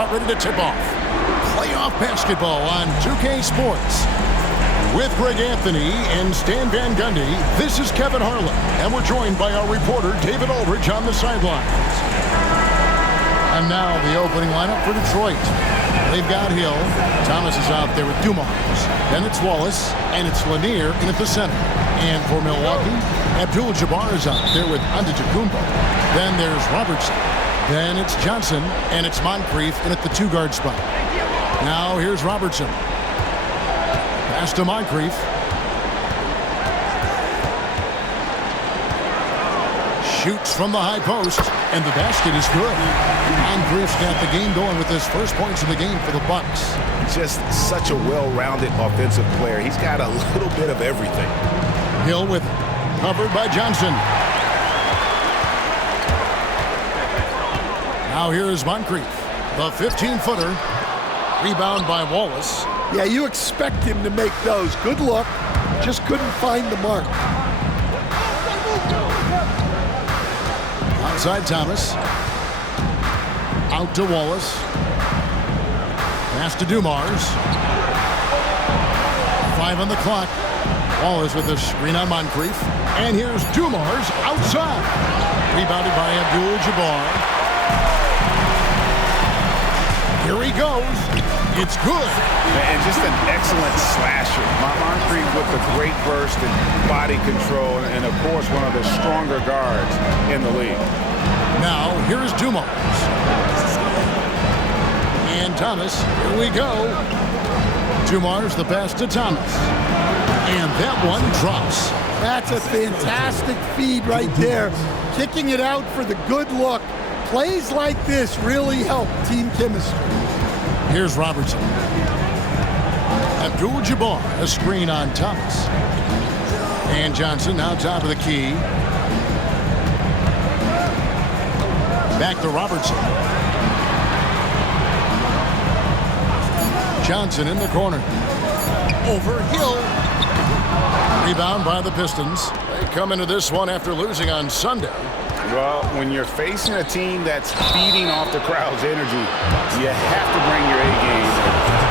about ready to tip off. Playoff basketball on 2K Sports. With Greg Anthony and Stan Van Gundy, this is Kevin Harlan, and we're joined by our reporter David Aldridge on the sidelines. And now the opening lineup for Detroit. They've got Hill. Thomas is out there with Dumars. Then it's Wallace, and it's Lanier in at the center. And for Milwaukee, Abdul-Jabbar is out there with Antetokounmpo. Then there's Robertson. Then it's Johnson, and it's Moncrief in at the two-guard spot. Now here's Robertson. Pass to Moncrief. Shoots from the high post, and the basket is good. Moncrief's got the game going with his first points of the game for the Bucks. Just such a well-rounded offensive player. He's got a little bit of everything. Hill with it. Covered by Johnson. Now here is Moncrief. The 15-footer. Rebound by Wallace. Yeah, you expect him to make those. Good look. Just couldn't find the mark. Outside Thomas. Out to Wallace. Pass to Dumars. 5 on the clock. Wallace with the screen on Moncrief. And here's Dumars outside. Rebounded by Abdul-Jabbar. Here he goes. It's good. And just an excellent slasher. Moncrief with the great burst and body control, and of course one of the stronger guards in the league. Now here's Dumars. And Thomas. Here we go. Dumars the pass to Thomas. And that one drops. That's a fantastic feed right there. Kicking it out for the good look. Plays like this really help team chemistry. Here's Robertson. Abdul-Jabbar, a screen on Thomas. And Johnson now top of the key. Back to Robertson. Johnson in the corner. Over Hill. Rebound by the Pistons. They come into this one after losing on Sunday. Well, when you're facing a team that's feeding off the crowd's energy, you have to bring your A game.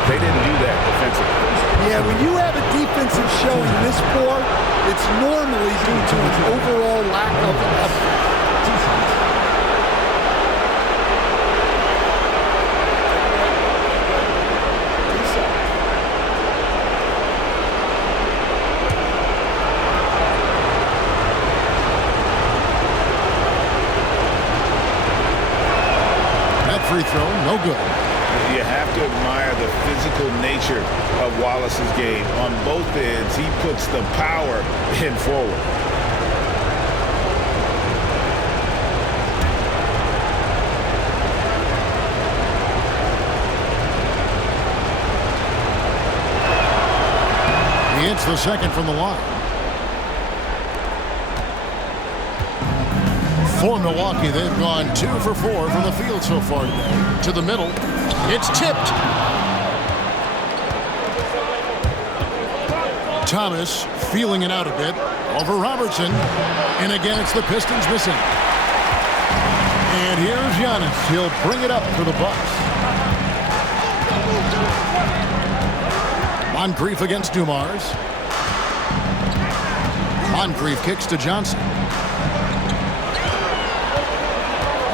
They didn't do that defensively. Yeah, when you have a defensive showing this poor, it's normally due to an overall lack of effort. Free throw, no good. You have to admire the physical nature of Wallace's game. On both ends, he puts the power in forward. He hits the second from the line. For Milwaukee, they've gone 2 for 4 from the field so far today. To the middle. It's tipped. Thomas feeling it out a bit. Over Robertson. And again, it's the Pistons missing. And here's Giannis. He'll bring it up for the Bucks. Moncrief against Dumars. Moncrief kicks to Johnson.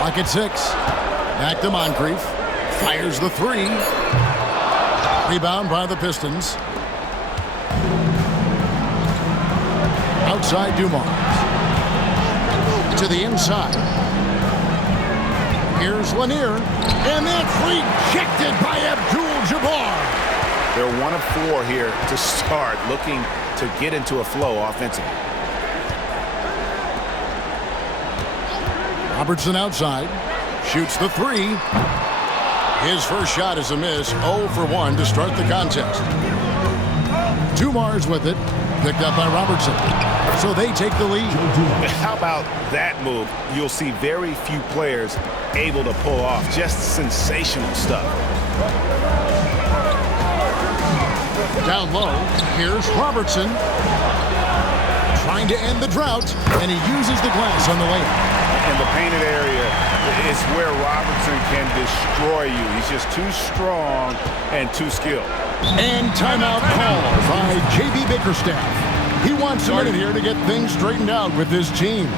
Clock at 6. Back to Moncrief. Fires the 3. Rebound by the Pistons. Outside Dumars. To the inside. Here's Lanier. And that's rejected by Abdul-Jabbar. They're 1 of 4 here to start, looking to get into a flow offensively. Robertson outside. Shoots the 3. His first shot is a miss. 0 for 1 to start the contest. Dumars with it. Picked up by Robertson. So they take the lead. How about that move? You'll see very few players able to pull off. Just sensational stuff. Down low, here's Robertson. Trying to end the drought, and he uses the glass on the layup. in the painted area is where Robertson can destroy you. He's just too strong and too skilled. And timeout called by J.B. Bickerstaff. He wants a minute here to get things straightened out with his team.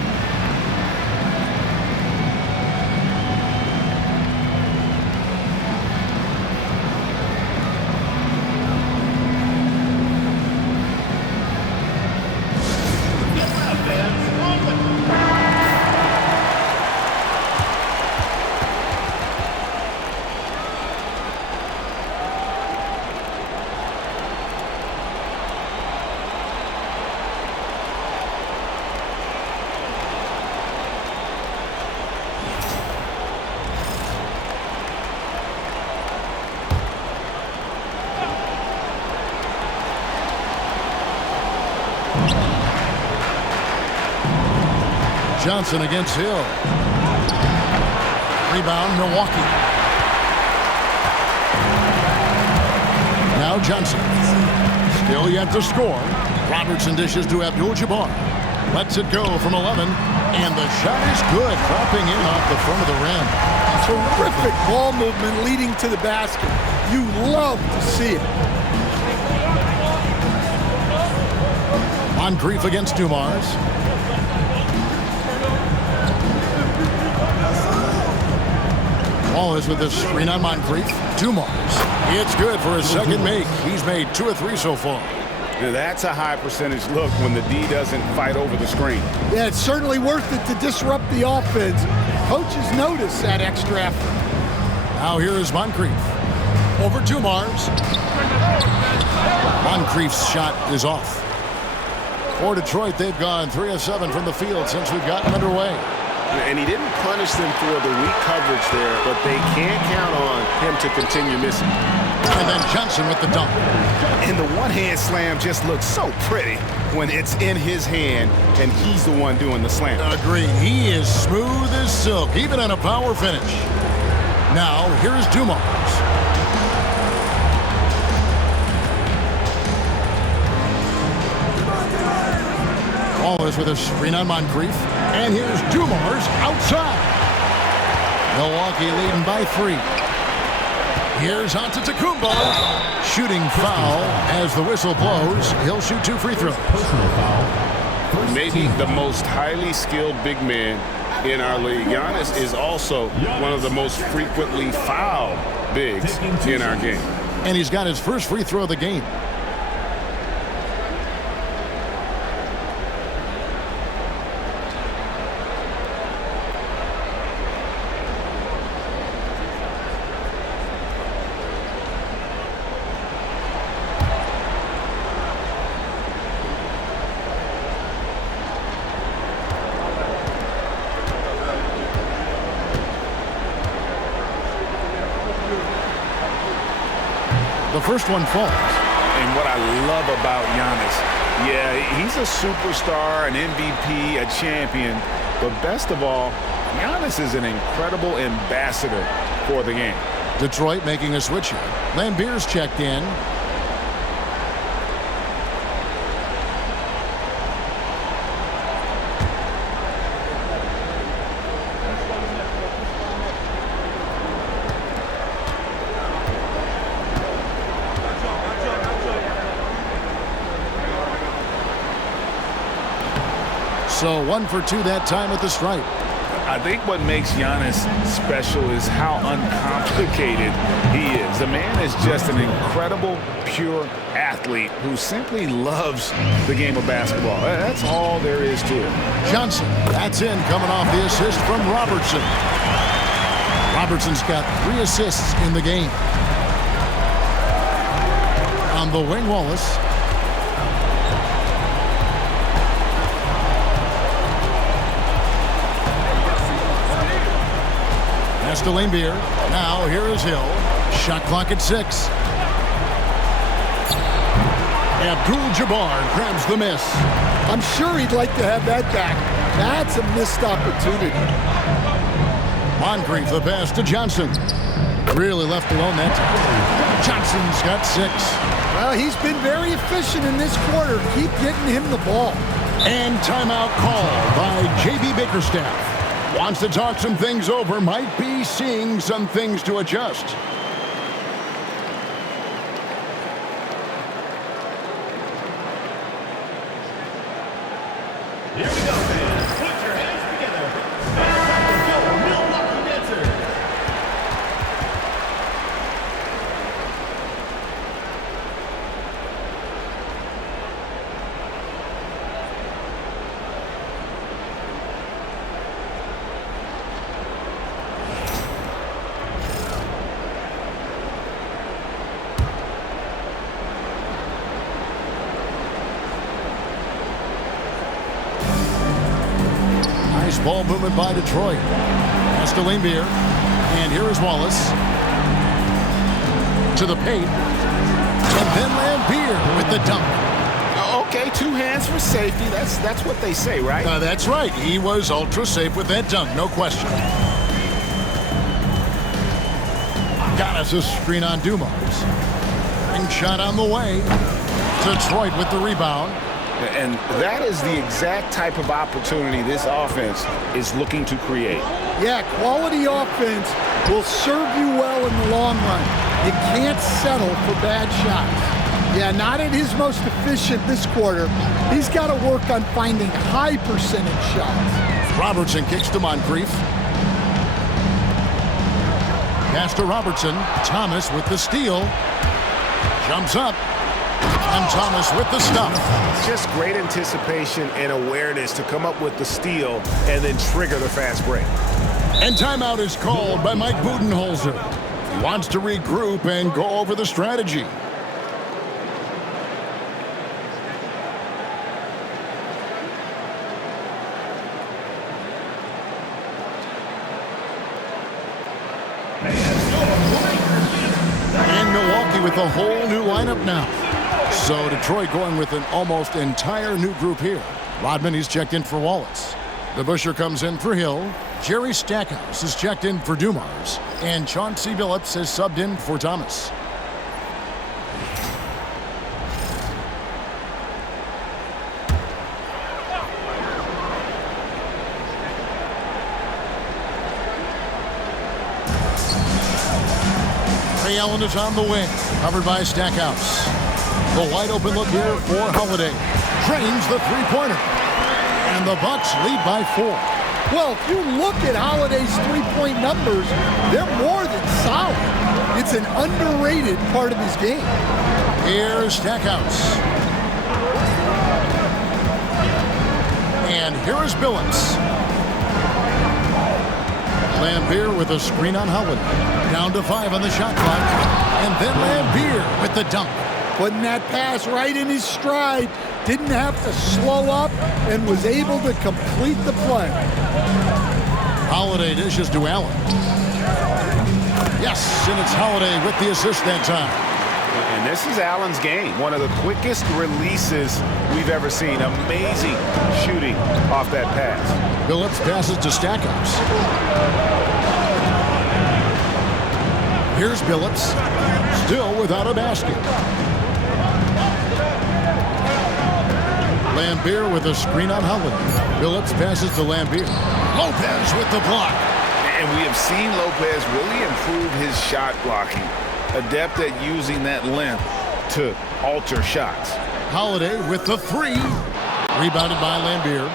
Johnson against Hill. Rebound, Milwaukee. Now Johnson. Still yet to score. Robertson dishes to Abdul-Jabbar. Lets it go from 11. And the shot is good. Dropping in off the front of the rim. Terrific ball movement leading to the basket. You love to see it. Moncrief against Dumars. Wallace with the screen on Moncrief. Dumars. It's good for his second make. He's made 2 of 3 so far. Now that's a high percentage look when the D doesn't fight over the screen. Yeah, it's certainly worth it to disrupt the offense. Coaches notice that extra effort. Now here is Moncrief. Over Dumars. Moncrief's shot is off. For Detroit, they've gone 3 of 7 from the field since we've gotten underway. And he didn't punish them for the weak coverage there, but they can't count on him to continue missing. And then Johnson with the dunk. And the one-hand slam just looks so pretty when it's in his hand and he's the one doing the slam. Agreed. He is smooth as silk, even in a power finish. Now, here's Dumars. Wallace with a screen on Moncrief. And here's Dumars outside. Milwaukee leading by 3. Here's Antetokounmpo. Shooting foul as the whistle blows. He'll shoot 2 free throws. Personal foul. Maybe the most highly skilled big man in our league. Giannis is also one of the most frequently fouled bigs in our game. And he's got his first free throw of the game. The first one falls. And what I love about Giannis, yeah, he's a superstar, an MVP, a champion, but best of all, Giannis is an incredible ambassador for the game. Detroit making a switch here. Lambier's checked in. So 1 for 2 that time at the stripe. I think what makes Giannis special is how uncomplicated he is. The man is just an incredible, pure athlete who simply loves the game of basketball. That's all there is to it. Johnson, that's in, coming off the assist from Robertson. Robertson's got 3 assists in the game. On the wing, Wallace. Pass to Lambier. Now here is Hill. Shot clock at 6. Abdul-Jabbar grabs the miss. I'm sure he'd like to have that back. That's a missed opportunity. Moncrief the pass to Johnson. Really left alone that time. Johnson's got 6. Well, he's been very efficient in this quarter. Keep getting him the ball. And timeout called by J.B. Bickerstaff. Wants to talk some things over. Might be seeing some things to adjust. Here we go, fans. Put your hands together. Let's go, Milwaukee Dancer. Nice ball movement by Detroit. Pass to Lambier. And here is Wallace. To the paint. And then Lambier with the dunk. Okay, 2 hands for safety. That's what they say, right? That's right. He was ultra safe with that dunk, no question. Got us a screen on Dumars. Ring shot on the way. Detroit with the rebound. And that is the exact type of opportunity this offense is looking to create. Yeah, quality offense will serve you well in the long run. You can't settle for bad shots. Yeah, not at his most efficient this quarter. He's got to work on finding high percentage shots. Robertson kicks to Moncrief. Pass to Robertson. Thomas with the steal. Jumps up. And Thomas with the stop. Just great anticipation and awareness to come up with the steal and then trigger the fast break. And timeout is called by Mike Budenholzer. He wants to regroup and go over the strategy. And Milwaukee with a whole new lineup now. So Detroit going with an almost entire new group here. Rodman, he's checked in for Wallace. DeBusschere comes in for Hill. Jerry Stackhouse is checked in for Dumars. And Chauncey Billups has subbed in for Thomas. Ray Allen is on the wing, covered by Stackhouse. The wide open look here for Holiday. Drains the three-pointer. And the Bucks lead by 4. Well, if you look at Holiday's three-point numbers, they're more than solid. It's an underrated part of his game. Here's Stackhouse. And here is Billups. Lambier with a screen on Holiday. Down to 5 on the shot clock. And then Lambier with the dunk. Putting that pass right in his stride. Didn't have to slow up and was able to complete the play. Holiday dishes to Allen. Yes, and it's Holiday with the assist that time. And this is Allen's game. One of the quickest releases we've ever seen. Amazing shooting off that pass. Billups passes to Stackhouse. Here's Billups. Still without a basket. Lambier with a screen on Holiday. Billups passes to Lambier. Lopez with the block. And we have seen Lopez really improve his shot blocking. Adept at using that length to alter shots. Holiday with the 3. Rebounded by Lambier.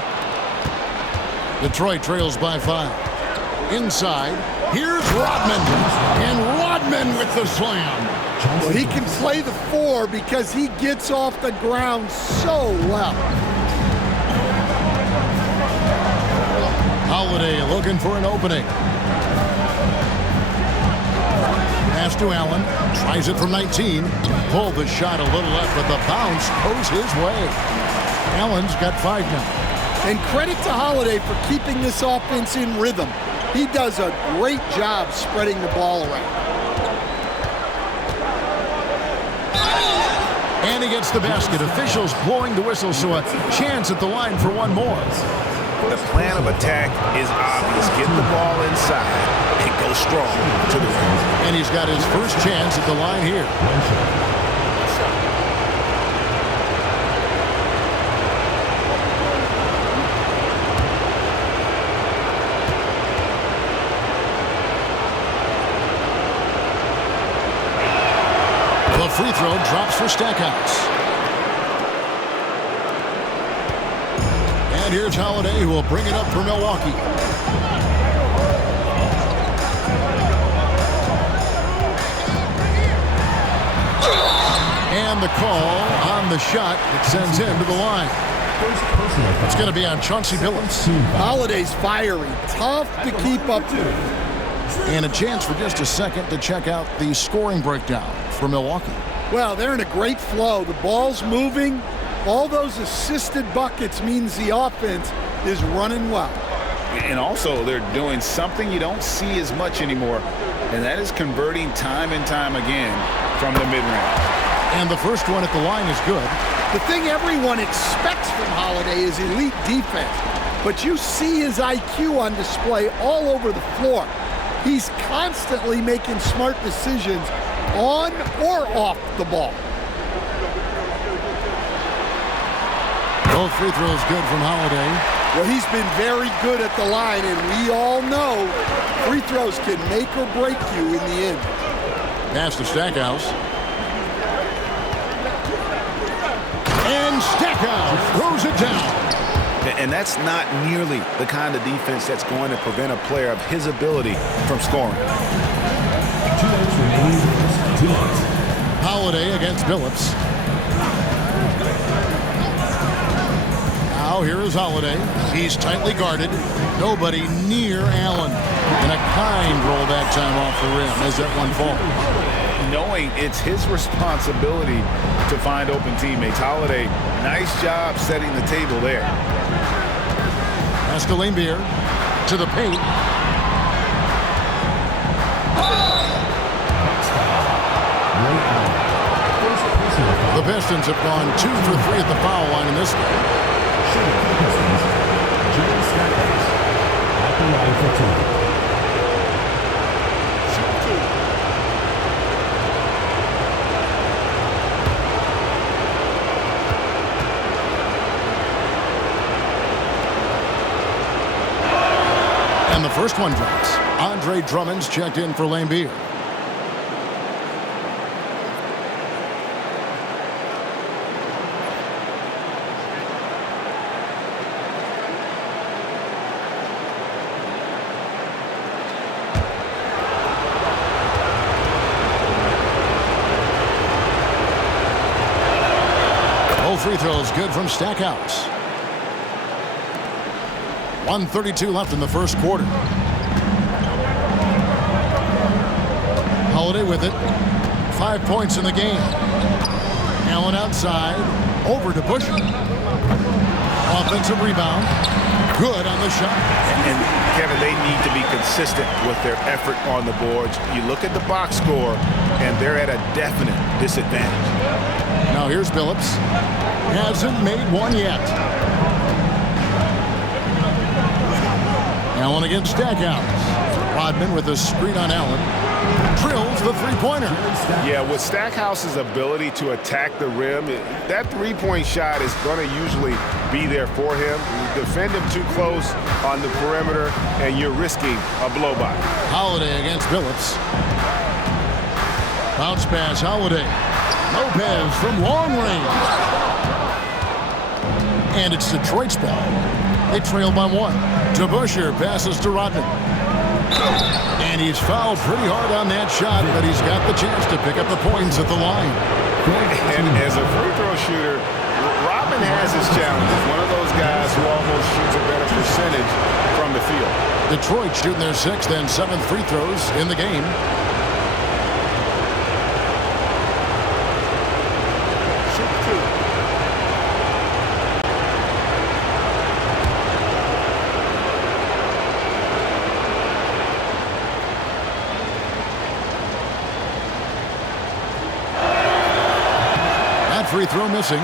Detroit trails by 5. Inside, here's Rodman. And Rodman with the slam. Well, he can play the 4 because he gets off the ground so well. Holiday looking for an opening. Pass to Allen. Tries it from 19. Pulled the shot a little left, but the bounce goes his way. Allen's got 5 now. And credit to Holiday for keeping this offense in rhythm. He does a great job spreading the ball around. And he gets the basket. Officials blowing the whistle, so a chance at the line for one more. The plan of attack is obvious. Get the ball inside and go strong to the rim. And he's got his first chance at the line here. free throw drops for Stackhouse. And here's Holiday, who will bring it up for Milwaukee. And the call on the shot that sends him to the line. It's going to be on Chauncey Billups. Holiday's fiery, tough to keep up to. And a chance for just a second to check out the scoring breakdown for Milwaukee. Well, they're in a great flow. The ball's moving. All those assisted buckets means the offense is running well. And also, they're doing something you don't see as much anymore, and that is converting time and time again from the mid-range. And the first one at the line is good. The thing everyone expects from Holiday is elite defense, but you see his IQ on display all over the floor. He's constantly making smart decisions on or off the ball. Both free throws good from Holiday. Well, he's been very good at the line, and we all know free throws can make or break you in the end. Pass to Stackhouse. And Stackhouse throws it down. And that's not nearly the kind of defense that's going to prevent a player of his ability from scoring. Holiday against Billups. Now here is Holiday. He's tightly guarded. Nobody near Allen. And a kind rollback time off the rim as that one falls. Knowing it's his responsibility to find open teammates. Holiday, nice job setting the table there. Pass to Lambier. To the paint. The Pistons have gone 2 for 3 at the foul line in this game. And the first one drops. Andre Drummond's checked in for Lambier. Free throws good from Stackhouse. 1:32 left in the first quarter. Holiday with it. 5 points in the game. Allen outside. Over to Busher. Offensive rebound. Good on the shot. And Kevin, they need to be consistent with their effort on the boards. You look at the box score, and they're at a definite disadvantage. Now here's Billups. Hasn't made one yet. Allen against Stackhouse. Rodman with a screen on Allen. Drills the three-pointer. Yeah, with Stackhouse's ability to attack the rim, that three-point shot is going to usually be there for him. You defend him too close on the perimeter, and you're risking a blow-by. Holiday against Billups. Bounce pass, Holiday. Lopez from long range. And it's Detroit's ball. They trail by 1. To Busher, passes to Rodman. And he's fouled pretty hard on that shot, but he's got the chance to pick up the points at the line. And as a free throw shooter, Rodman has his challenges. One of those guys who almost shoots a better percentage from the field. Detroit shooting their 6th and 7th free throws in the game. Free throw missing.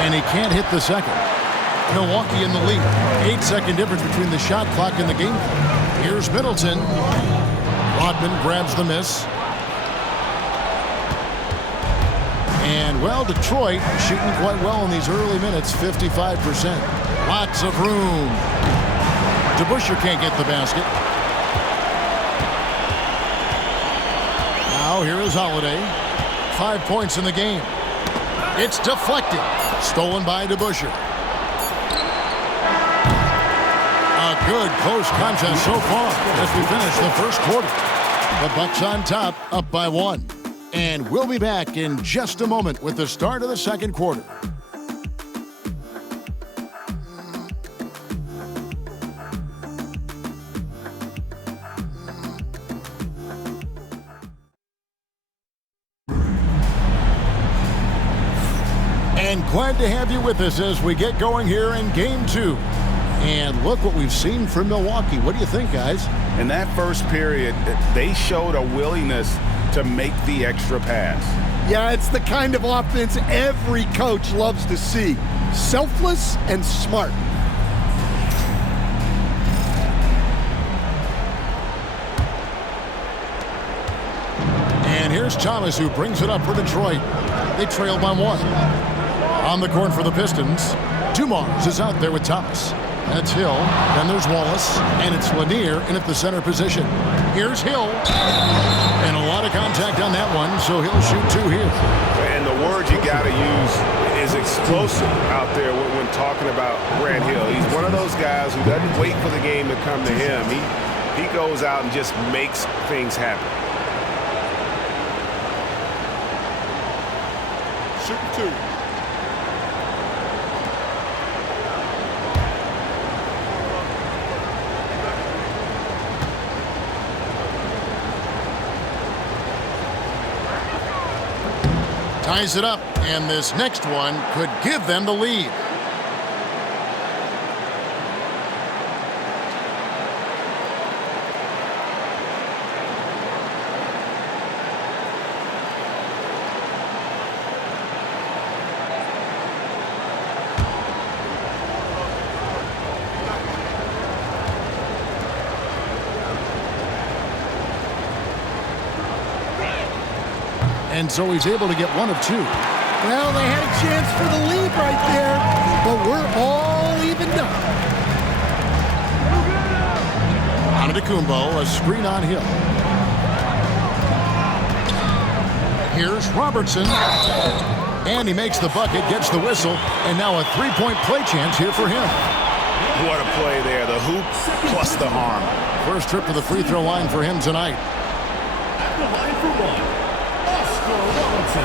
And he can't hit the second. Milwaukee in the lead. 8-second difference between the shot clock and the game clock. Here's Middleton. Rodman grabs the miss. And, well, Detroit shooting quite well in these early minutes, 55%. Lots of room. DeBusschere can't get the basket. Now here is Holiday. 5 points in the game. It's deflected. Stolen by DeBusschere. A good close contest so far as we finish the first quarter. The Bucks on top, up by 1. And we'll be back in just a moment with the start of the second quarter. And glad to have you with us as we get going here in Game 2. And look what we've seen from Milwaukee. What do you think, guys? In that first period, they showed a willingness to make the extra pass. Yeah, it's the kind of offense every coach loves to see. Selfless and smart. And here's Thomas, who brings it up for Detroit. They trail by 1. On the court for the Pistons, Dumars is out there with Thomas. That's Hill. Then there's Wallace. And it's Lanier in at the center position. Here's Hill. And a lot of contact on that one, so he'll shoot 2 here. And the word you got to use is explosive out there when talking about Grant Hill. He's one of those guys who doesn't wait for the game to come to him. He goes out and just makes things happen. Shooting 2. Ties it up, and this next one could give them the lead. And so he's able to get 1 of 2. Well, they had a chance for the lead right there, but we're all evened up. Antetokounmpo, a screen on Hill. Here's Robertson. And he makes the bucket, gets the whistle, and now a 3-point play chance here for him. What a play there. The hoop plus the arm. First trip to the free throw line for him tonight. At the line for 1. Robinson.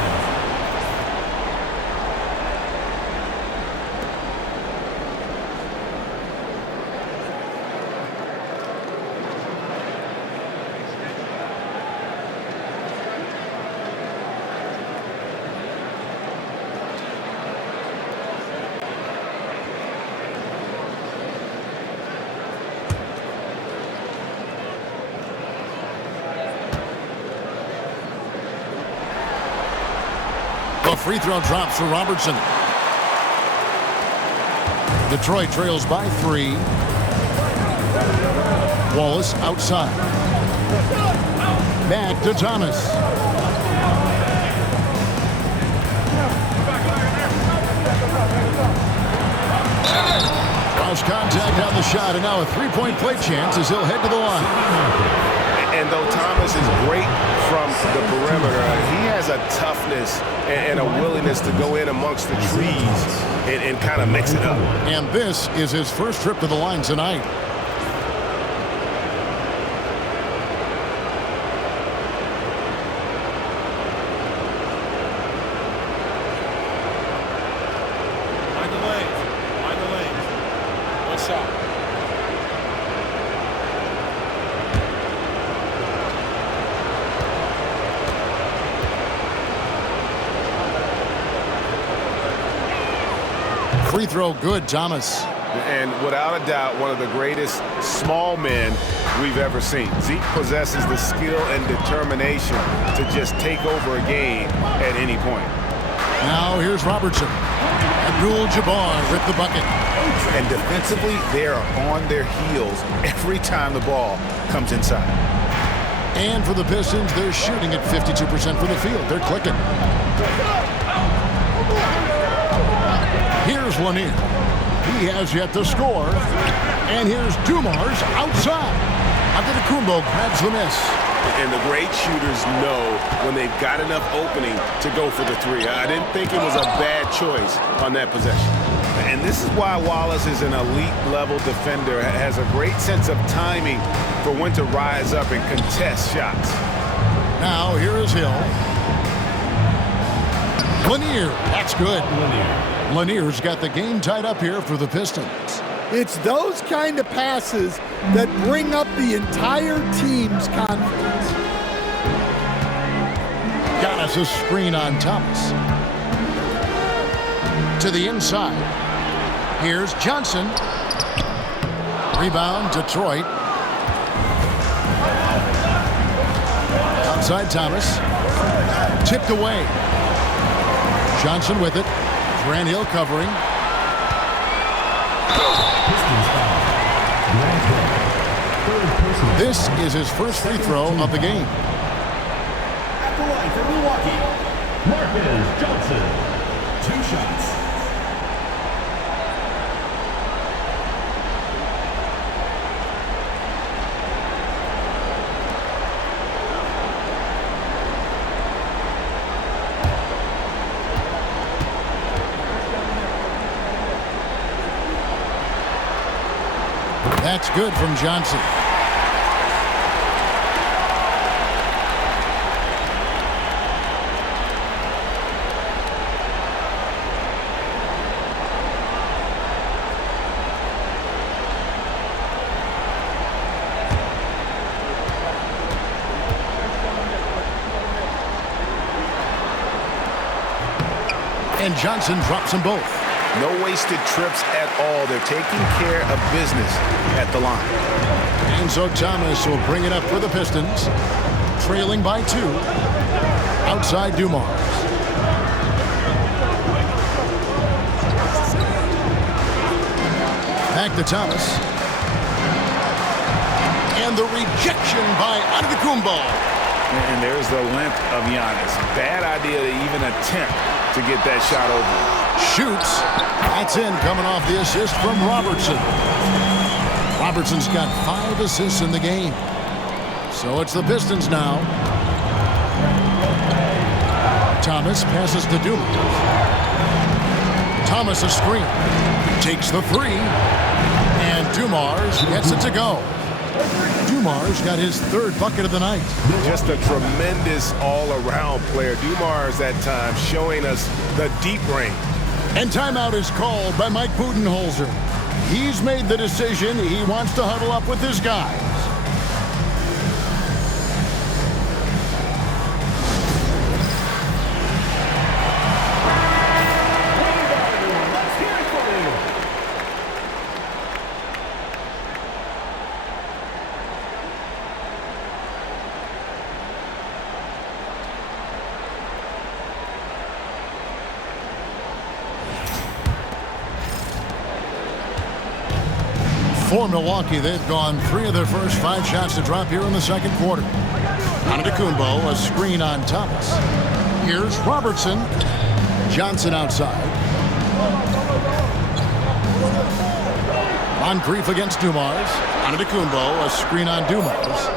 The free throw drops for Robertson. Detroit trails by 3. Wallace outside. Back to Thomas. Cross contact on the shot, and now a 3-point play chance as he'll head to the line. And though Thomas is great from the perimeter, he has a toughness and a willingness to go in amongst the trees and kind of mix it up. And this is his first trip to the line tonight. Free throw good, Thomas. And without a doubt, one of the greatest small men we've ever seen. Zeke possesses the skill and determination to just take over a game at any point. Now here's Robertson. At Abdul-Jabbar with the bucket. And defensively, they are on their heels every time the ball comes inside. And for the Pistons, they're shooting at 52% from the field. They're clicking. Here's Lanier. He has yet to score. And here's Dumars outside. Antetokounmpo grabs the miss. And the great shooters know when they've got enough opening to go for the three. I didn't think it was a bad choice on that possession. And this is why Wallace is an elite-level defender, has a great sense of timing for when to rise up and contest shots. Now, here is Hill. Lanier, that's good. Lanier's got the game tied up here for the Pistons. It's those kind of passes that bring up the entire team's confidence. Got us a screen on Thomas. To the inside. Here's Johnson. Rebound, Detroit. Outside Thomas. Tipped away. Johnson with it. Grant Hill covering. This is his first free throw of the game. At the line for Milwaukee, Marcus Johnson. 2 shots. That's good from Johnson. And Johnson drops them both. No wasted trips at all. They're taking care of business at the line. And so Thomas will bring it up for the Pistons. Trailing by 2. Outside Dumars. Back to Thomas. And the rejection by Antetokounmpo. And there's the length of Giannis. Bad idea to even attempt to get that shot over. Shoots. That's in, coming off the assist from Robertson. Robertson's got 5 assists in the game. So it's the Pistons now. Thomas passes to Dumars. Thomas a screen. Takes the 3. And Dumars gets it to go. Dumars got his 3rd bucket of the night. Just a tremendous all-around player. Dumars at times showing us the deep range. And timeout is called by Mike Budenholzer. He's made the decision. He wants to huddle up with his guys. Let's hear it for you. For Milwaukee, they've gone 3 of their first 5 shots to drop here in the second quarter. Antetokounmpo, a screen on Thomas. Here's Robertson. Johnson outside. Moncrief against Dumars. Antetokounmpo, a screen on Dumars.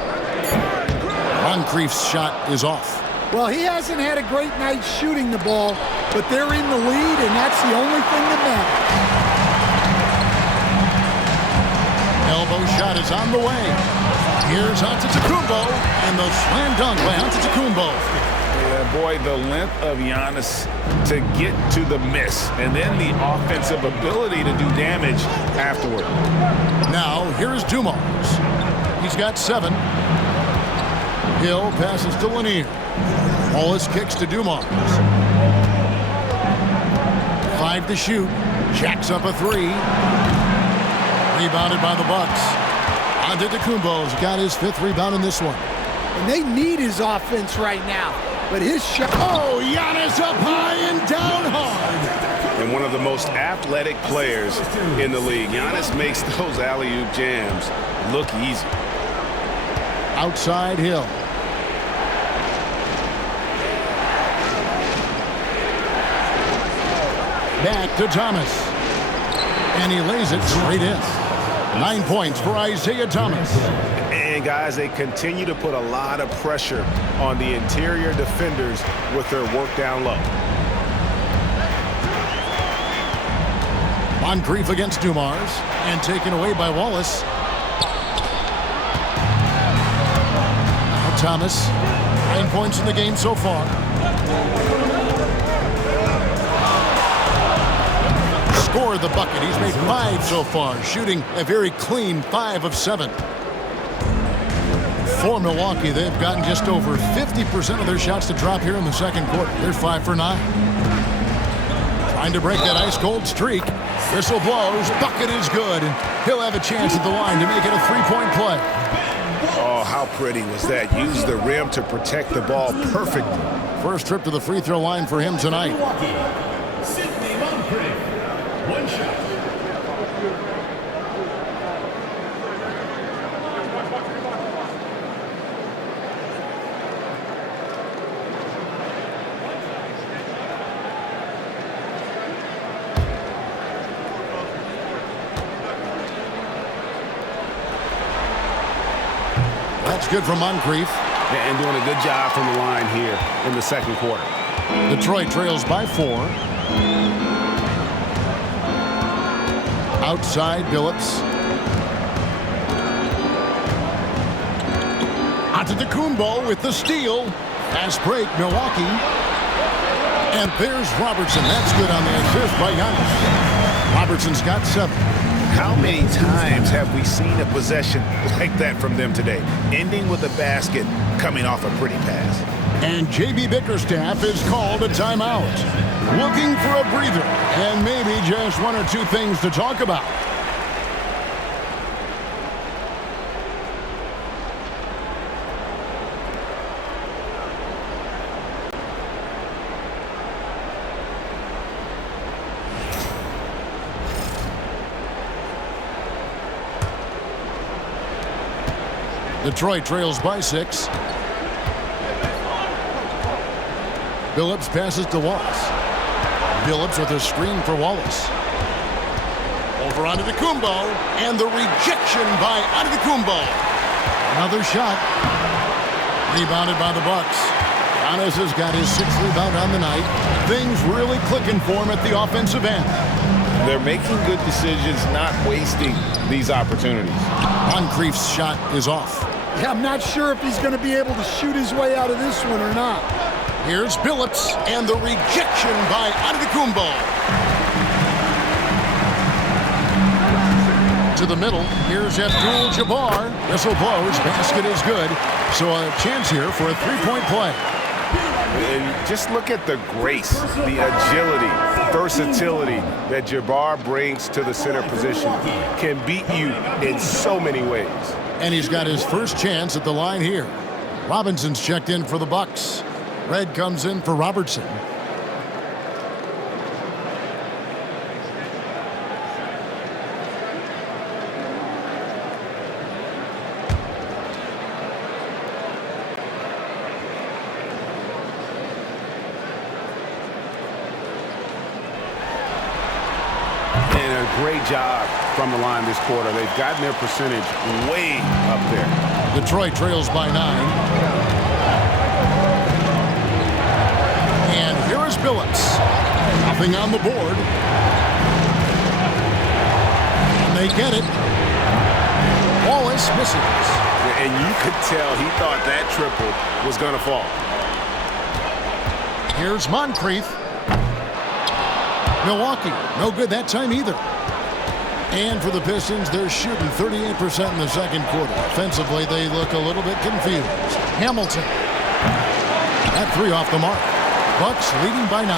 Moncrief's shot is off. Well, he hasn't had a great night shooting the ball, but they're in the lead, and that's the only thing that matters. Elbow shot is on the way. Here's Antetokounmpo, and the slam dunk by Antetokounmpo. Yeah, boy, the length of Giannis to get to the miss, and then the offensive ability to do damage afterward. Now, here's Dumars. He's got 7. Hill passes to Lanier. Wallace kicks to Dumars. 5 to shoot. Jacks up a 3. Rebounded by the Bucks. Antetokounmpo's got his 5th rebound in this one. And they need his offense right now. But his shot... Oh, Giannis up high and down hard. and one of the most athletic players in the league. Giannis makes those alley-oop jams look easy. Outside Hill. Back to Thomas. And he lays it straight in. 9 points for Isaiah Thomas. And guys, they continue to put a lot of pressure on the interior defenders with their work down low. Moncrief against Dumars, and taken away by Wallace. Now Thomas, 9 points in the game so far. Scored the bucket. He's made 5 so far, shooting a very clean 5 of 7. For Milwaukee, they've gotten just over 50% of their shots to drop here in the second quarter. They're 5 for 9. Trying to break that ice-cold streak. Whistle blows. Bucket is good. And he'll have a chance at the line to make it a 3-point play. Oh, how pretty was that? Used the rim to protect the ball perfectly. First trip to the free throw line for him tonight. Sidney Moncrief. One shot. That's good from Moncrief. And doing a good job from the line here in the second quarter. Detroit trails by 4. Outside Billups. Antetokounmpo with the steal. Fast break, Milwaukee. And there's Robertson. That's good on the assist by Giannis. Robertson's got 7. How many times have we seen a possession like that from them today? Ending with a basket, coming off a pretty pass. And J.B. Bickerstaff is called a timeout. Looking for a breather and maybe just 1 or 2 things to talk about. Detroit trails by 6. Billups passes to Wallace. Billups with a screen for Wallace. Over Antetokounmpo, and the rejection by Antetokounmpo. Another shot. Rebounded by the Bucks. Giannis has got his 6th rebound on the night. Things really clicking for him at the offensive end. They're making good decisions, not wasting these opportunities. Moncrief's shot is off. Yeah, I'm not sure if he's going to be able to shoot his way out of this one or not. Here's Billups, and the rejection by Antetokounmpo. To the middle, here's Abdul-Jabbar. Whistle blows, basket is good. So a chance here for a 3-point play. And just look at the grace, the agility, versatility that Jabbar brings to the center position. Can beat you in so many ways. And he's got his first chance at the line here. Robinson's checked in for the Bucks. Red comes in for Robertson. Great job from the line this quarter. They've gotten their percentage way up there. Detroit trails by 9. And here is Billups. Nothing on the board. And they get it. Wallace misses. And you could tell he thought that triple was going to fall. Here's Moncrief. Milwaukee, no good that time either. And for the Pistons, they're shooting 38% in the second quarter. Offensively, they look a little bit confused. Hamilton. That 3 off the mark. Bucks leading by 9.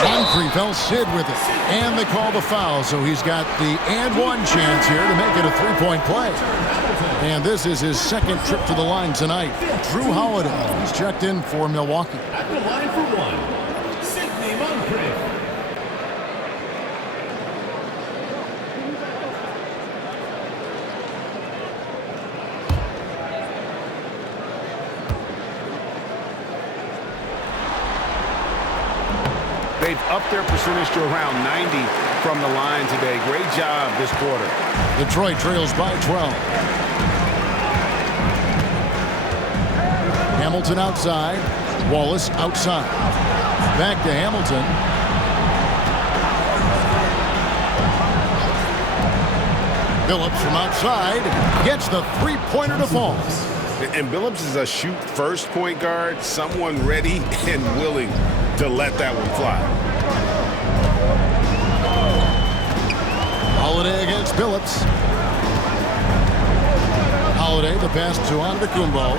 Moncrief fell Sid with it. And they call the foul, so he's got the and-one chance here to make it a 3-point play. And this is his second trip to the line tonight. Drew Holiday is checked in for Milwaukee. the line for one, Sidney Moncrief. They've upped their percentage to around 90 from the line today. Great job this quarter. Detroit trails by 12. Hamilton outside. Wallace outside. Back to Hamilton. Phillips from outside gets the three-pointer to fall. And Billups is a shoot-first point guard, someone ready and willing to let that one fly. Holiday against Billups. Holiday, the pass to Antetokounmpo.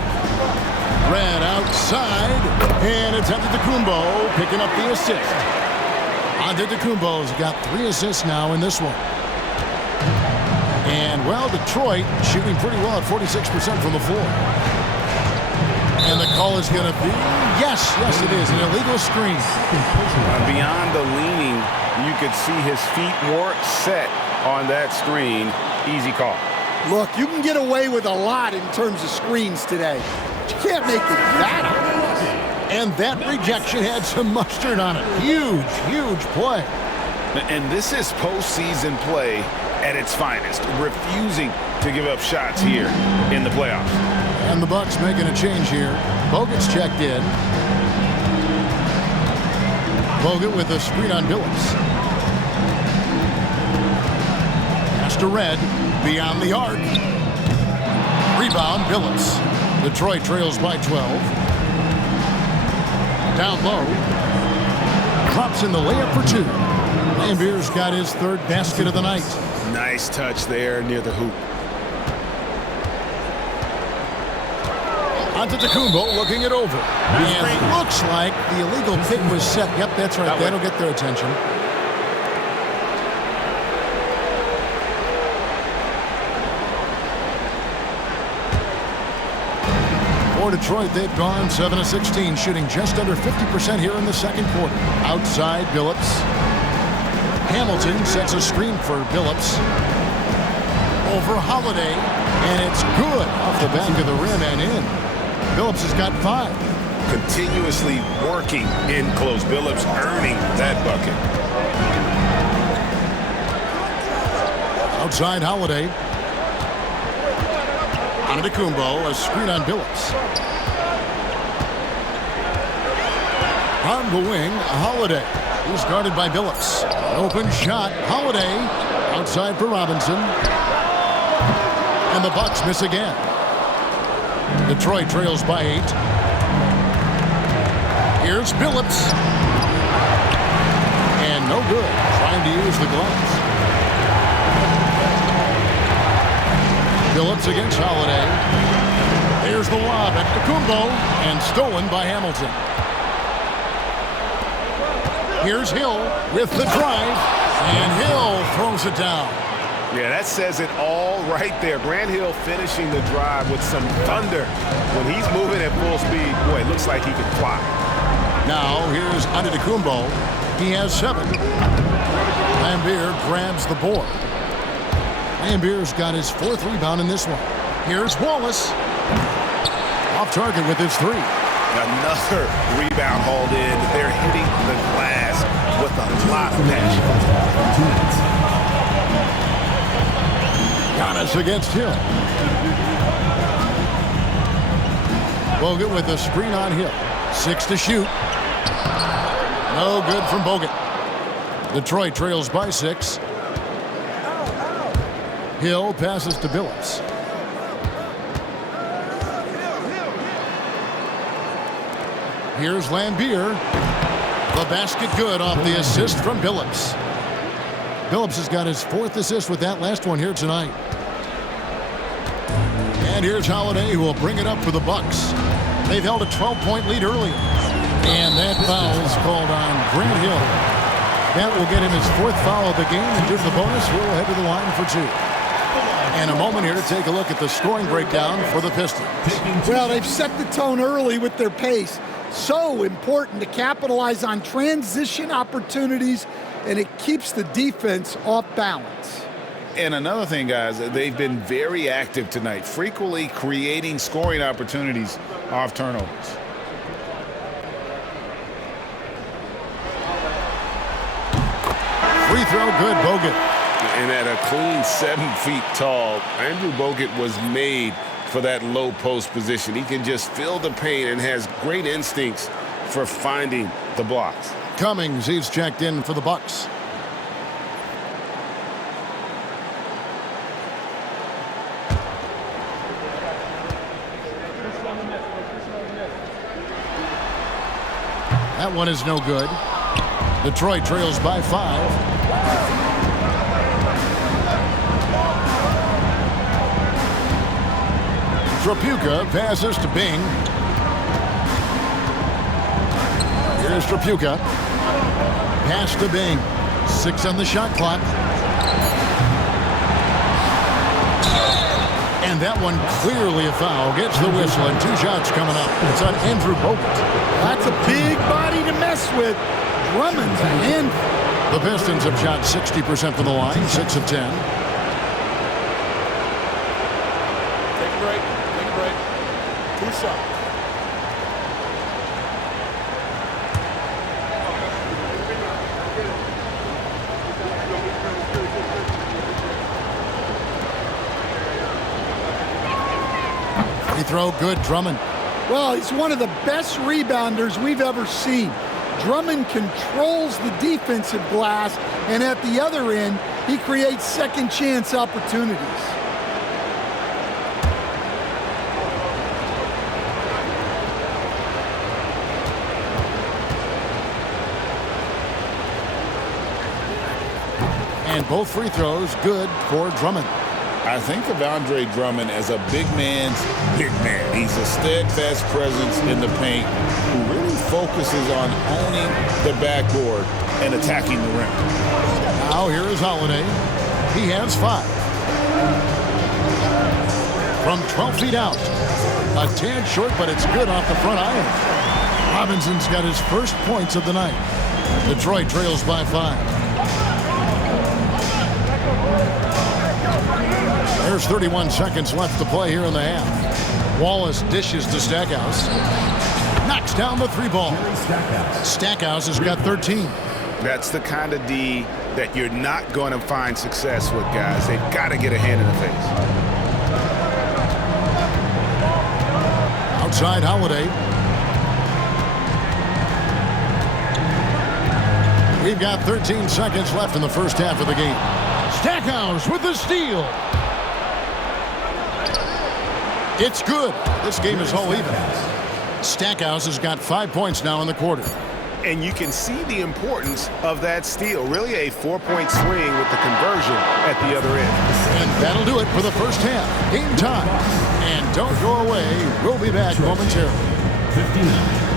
Red outside, and it's Antetokounmpo picking up the assist. Antetokounmpo's got 3 assists now in this one. And, well, Detroit shooting pretty well at 46% from the floor. And the call is going to be, yes, it is, an illegal screen. Beyond the leaning, you could see his feet weren't set on that screen. Easy call. Look, you can get away with a lot in terms of screens today. But you can't make it that. And that rejection had some mustard on it. Huge play. And this is postseason play at its finest, refusing to give up shots here in the playoffs. And the Bucks making a change here. Bogut's checked in. Bogut with a screen on Billups. Pass to Red, beyond the arc. Rebound, Billups. Detroit trails by 12. Down low. Drops in the layup for 2. Lambier's got his 3rd basket of the night. Nice touch there near the hoop. Antetokounmpo looking it over. And it looks like the illegal pick was set. Yep, that's right. That'll get their attention. For Detroit, they've gone 7 of 16, shooting just under 50% here in the second quarter. Outside, Billups. Hamilton sets a screen for Billups. Over Holiday, and it's good off the back of the rim and in. Billups has got 5. Continuously working in close. Billups earning that bucket. Outside Holiday. Antetokounmpo, a screen on Billups. On the wing, Holiday. He's guarded by Billups. Open shot, Holiday. Outside for Robinson. And the Bucks miss again. Detroit trails by 8. Here's Billups. And no good. Trying to use the gloves. Billups against Holiday. There's the lob at Antetokounmpo, and stolen by Hamilton. Here's Hill with the drive, and Hill throws it down. Yeah, that says it all right there. Grant Hill finishing the drive with some thunder. When he's moving at full speed, boy, it looks like he can fly. Now, here's Antetokounmpo. He has 7. Lambier grabs the board. Lambier's got his 4th rebound in this one. Here's Wallace. Off target with his 3. Another rebound hauled in. They're hitting the glass with a lot of passion. Giannis against Hill. Bogut with a screen on Hill. 6 to shoot. No good from Bogut. Detroit trails by 6. Hill passes to Billups. Here's Lambier. The basket good off the assist from Billups. Billups has got his 4th assist with that last one here tonight. And here's Holiday, who will bring it up for the Bucks. They've held a 12-point lead earlier. And that foul is called on Grant Hill. That will get him his 4th foul of the game. And here's the bonus. We'll head to the line for 2. And a moment here to take a look at the scoring breakdown for the Pistons. Well, they've set the tone early with their pace. So important to capitalize on transition opportunities, and it keeps the defense off balance. And another thing, guys, they've been very active tonight, frequently creating scoring opportunities off turnovers. Free throw good, Bogut. And at a clean 7 feet tall, Andrew Bogut was made for that low post position. He can just feel the pain and has great instincts for finding the blocks. Cummings, he's checked in for the Bucks. That one is no good. Detroit trails by 5. Trapuka passes to Bing. Here's Trapuka. Pass to Bing. 6 on the shot clock. And that one clearly a foul. Gets the whistle and 2 shots coming up. It's on Andrew Bogut. That's a big body to mess with. Drummond's a handful. The Pistons have shot 60% from the line, 6 of 10. Take a break. Take a break. 2 shots. Free throw good, Drummond. Well, he's one of the best rebounders we've ever seen. Drummond controls the defensive glass, and at the other end, he creates second chance opportunities. And both free throws good for Drummond. I think of Andre Drummond as a big man's big man. He's a steadfast presence in the paint who really focuses on owning the backboard and attacking the rim. Now here is Holiday. He has 5. From 12 feet out. A tad short, but it's good off the front iron. Robinson's got his first points of the night. Detroit trails by 5. There's 31 seconds left to play here in the half. Wallace dishes to Stackhouse. Knocks down the 3 ball. Stackhouse has got 13. That's the kind of D that you're not going to find success with, guys. They've got to get a hand in the face. Outside Holiday. We've got 13 seconds left in the first half of the game. Stackhouse with the steal. It's good. This game is all even. Stackhouse has got 5 points now in the quarter. And you can see the importance of that steal. Really a 4-point swing with the conversion at the other end. And that'll do it for the first half. Game time. And don't go away. We'll be back momentarily. 59.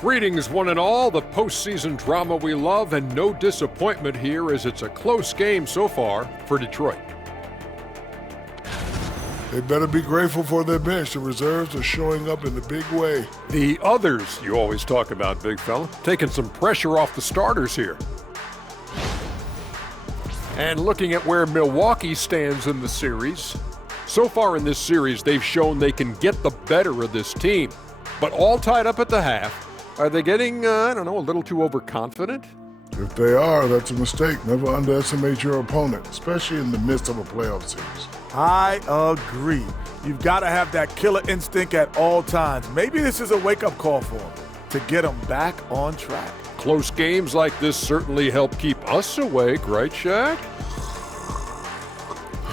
Greetings, one and all. The postseason drama we love, and no disappointment here as it's a close game so far for Detroit. They better be grateful for their bench. The reserves are showing up in a big way. The others you always talk about, big fella, taking some pressure off the starters here. And looking at where Milwaukee stands in the series, so far in this series, they've shown they can get the better of this team. But all tied up at the half. Are they getting, I don't know, a little too overconfident? If they are, that's a mistake. Never underestimate your opponent, especially in the midst of a playoff series. I agree. You've got to have that killer instinct at all times. Maybe this is a wake-up call for them to get them back on track. Close games like this certainly help keep us awake, right, Shaq?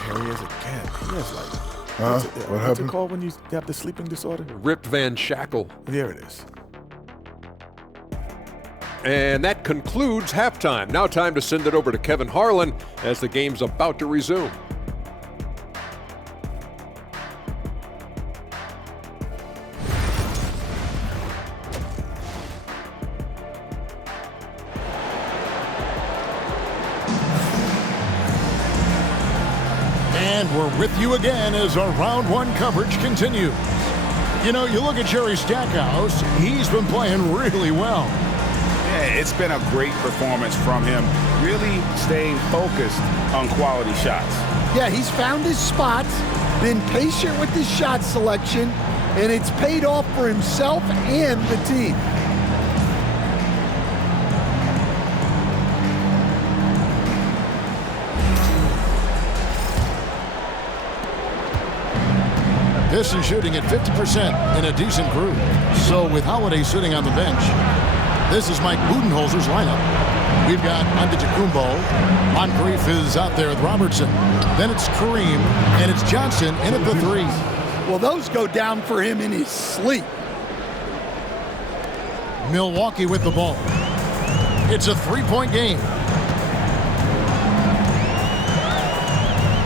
There he is again. He has like, Huh? what What what's happened? it called when you have the sleeping disorder? Rip Van Shackle. There it is. And that concludes halftime. Now time to send it over to Kevin Harlan as the game's about to resume. And we're with you again as our round one coverage continues. You know, you look at Jerry Stackhouse, he's been playing really well. Yeah, it's been a great performance from him, really staying focused on quality shots. Yeah, he's found his spots, been patient with his shot selection, and it's paid off for himself and the team. This is shooting at 50% in a decent group. So with Holiday sitting on the bench, this is Mike Budenholzer's lineup. We've got Antetokounmpo. Moncrief is out there with Robertson. Then it's Kareem, and it's Johnson in at the three. Well, those go down for him in his sleep. Milwaukee with the ball. It's a three-point game.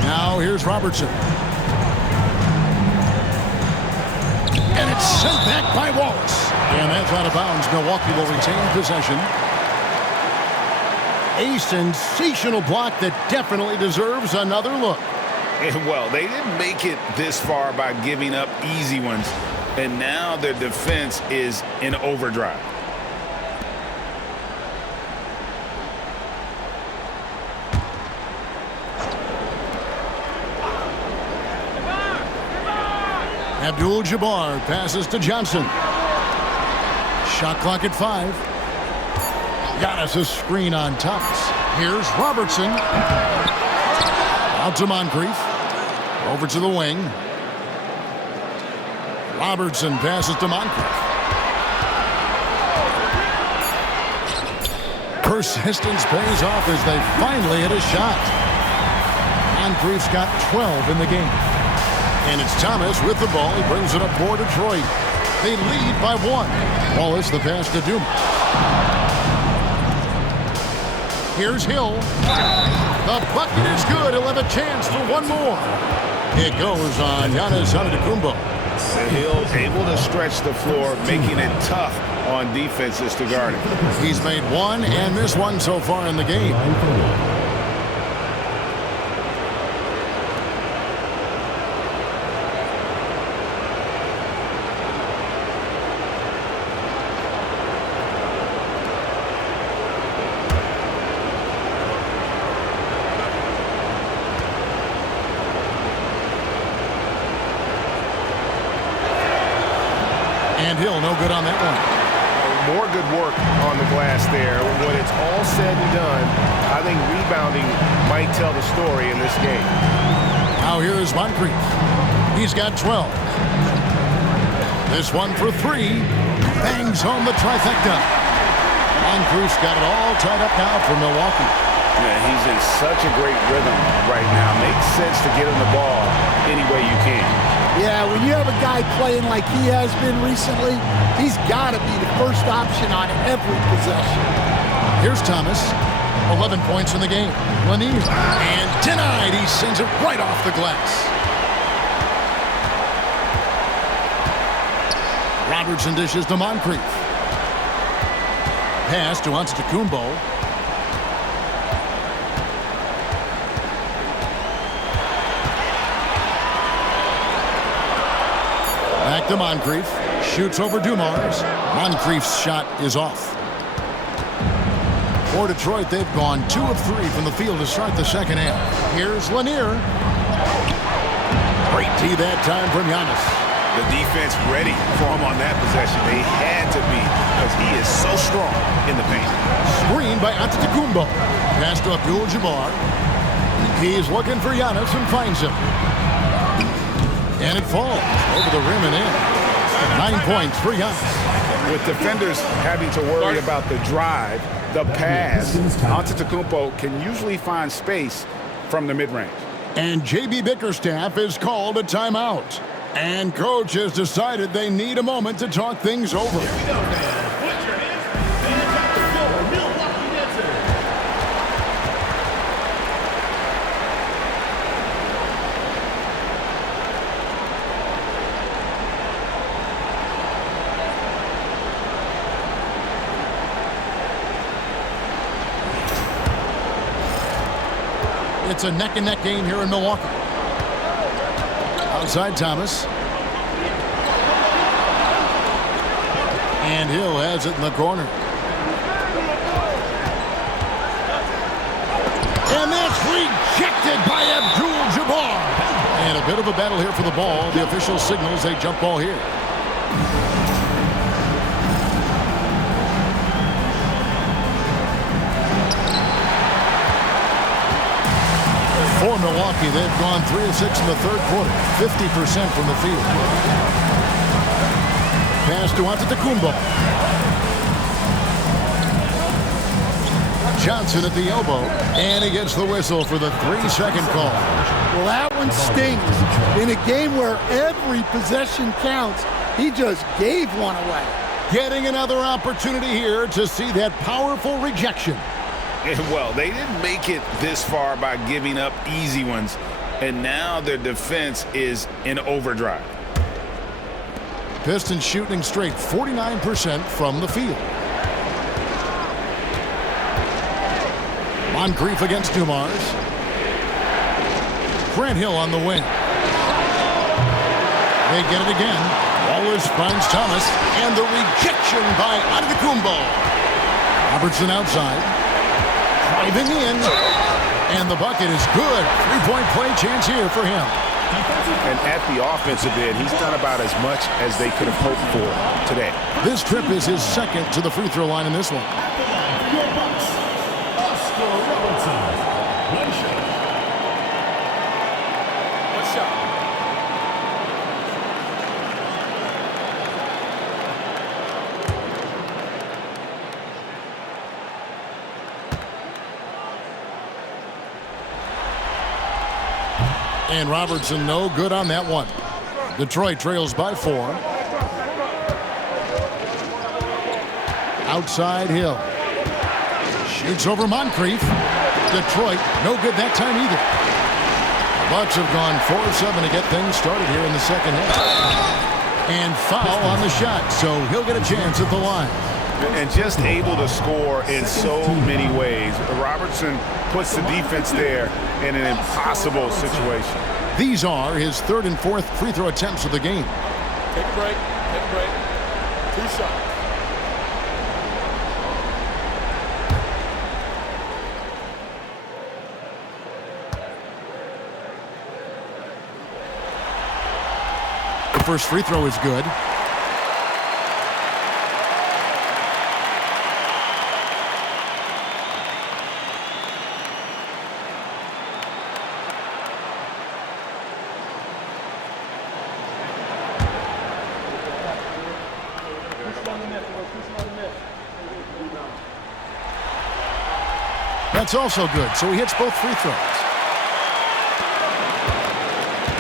Now here's Robertson. And it's sent back by Wallace. And that's out of bounds. Milwaukee will retain possession. A sensational block that definitely deserves another look. And well, they didn't make it this far by giving up easy ones. And now their defense is in overdrive. Abdul-Jabbar passes to Johnson. Shot clock at 5. Giannis' screen on Tufts. Here's Robertson. Out to Moncrief. Over to the wing. Robertson passes to Moncrief. Persistence pays off as they finally hit a shot. Moncrief's got 12 in the game. And it's Thomas with the ball. He brings it up for Detroit. They lead by 1. Wallace the pass to Dumas. Here's Hill. The bucket is good. He'll have a chance for one more. It goes on Giannis Antetokounmpo. Hill able to stretch the floor, making it tough on defenses to guard him. He's made one and missed one so far in the game. And Hill, no good on that one. More good work on the glass there. When it's all said and done, I think rebounding might tell the story in this game. Now here is Moncrief. He's got 12. This one for 3. Bangs home the trifecta. Moncrief's got it all tied up now for Milwaukee. Yeah, he's in such a great rhythm right now. Makes sense to get him the ball any way you can. Yeah, when you have a guy playing like he has been recently, he's got to be the first option on every possession. Here's Thomas. 11 points in the game. Lanier. And denied. He sends it right off the glass. Robertson dishes to Moncrief. Pass to Antetokounmpo. Back to Moncrief. Shoots over Dumars. Moncrief's shot is off. For Detroit, they've gone 2 of 3 from the field to start the second half. Here's Lanier. Great D that time from Giannis. The defense ready for him on that possession. They had to be because he is so strong in the paint. Screen by Antetokounmpo. Pass to Abdul-Jabbar. He's looking for Giannis and finds him. And it falls over the rim and in. 9 points for Giannis. With defenders having to worry about the drive, the pass, Antetokounmpo can usually find space from the mid-range. And J.B. Bickerstaff has called a timeout. And coach has decided they need a moment to talk things over. It's a neck-and-neck game here in Milwaukee. Outside Thomas. And Hill has it in the corner. And that's rejected by Abdul-Jabbar. And a bit of a battle here for the ball. The official signals a jump ball here. For Milwaukee, they've gone 3 of 6 in the third quarter, 50% from the field. Pass to Antetokounmpo. Johnson at the elbow, and he gets the whistle for the 3-second call. Well, that one stings. In a game where every possession counts, he just gave one away. Getting another opportunity here to see that powerful rejection. Well, they didn't make it this far by giving up easy ones, and now their defense is in overdrive. Pistons shooting straight 49% from the field. Moncrief against Dumars. Grant Hill on the wing. They get it again. Wallace finds Thomas, and the rejection by Antetokounmpo. Robertson outside. Driving in, and the bucket is good. 3-point play chance here for him. And at the offensive end, he's done about as much as they could have hoped for today. This trip is his second to the free throw line in this one. Your Bucks, Oscar Robertson. One shot. One shot. And Robertson no good on that one. Detroit trails by 4. Outside Hill. Shoots over Moncrief. Detroit no good that time either. The Bucks have gone 4 of 7 to get things started here in the second half. And foul on the shot, so he'll get a chance at the line. And just able to score in so many ways. Robertson puts the defense there in an impossible situation. These are his third and fourth free throw attempts of the game. Take a break. Take a break. 2 shots. The first free throw is good. That's also good, so he hits both free throws.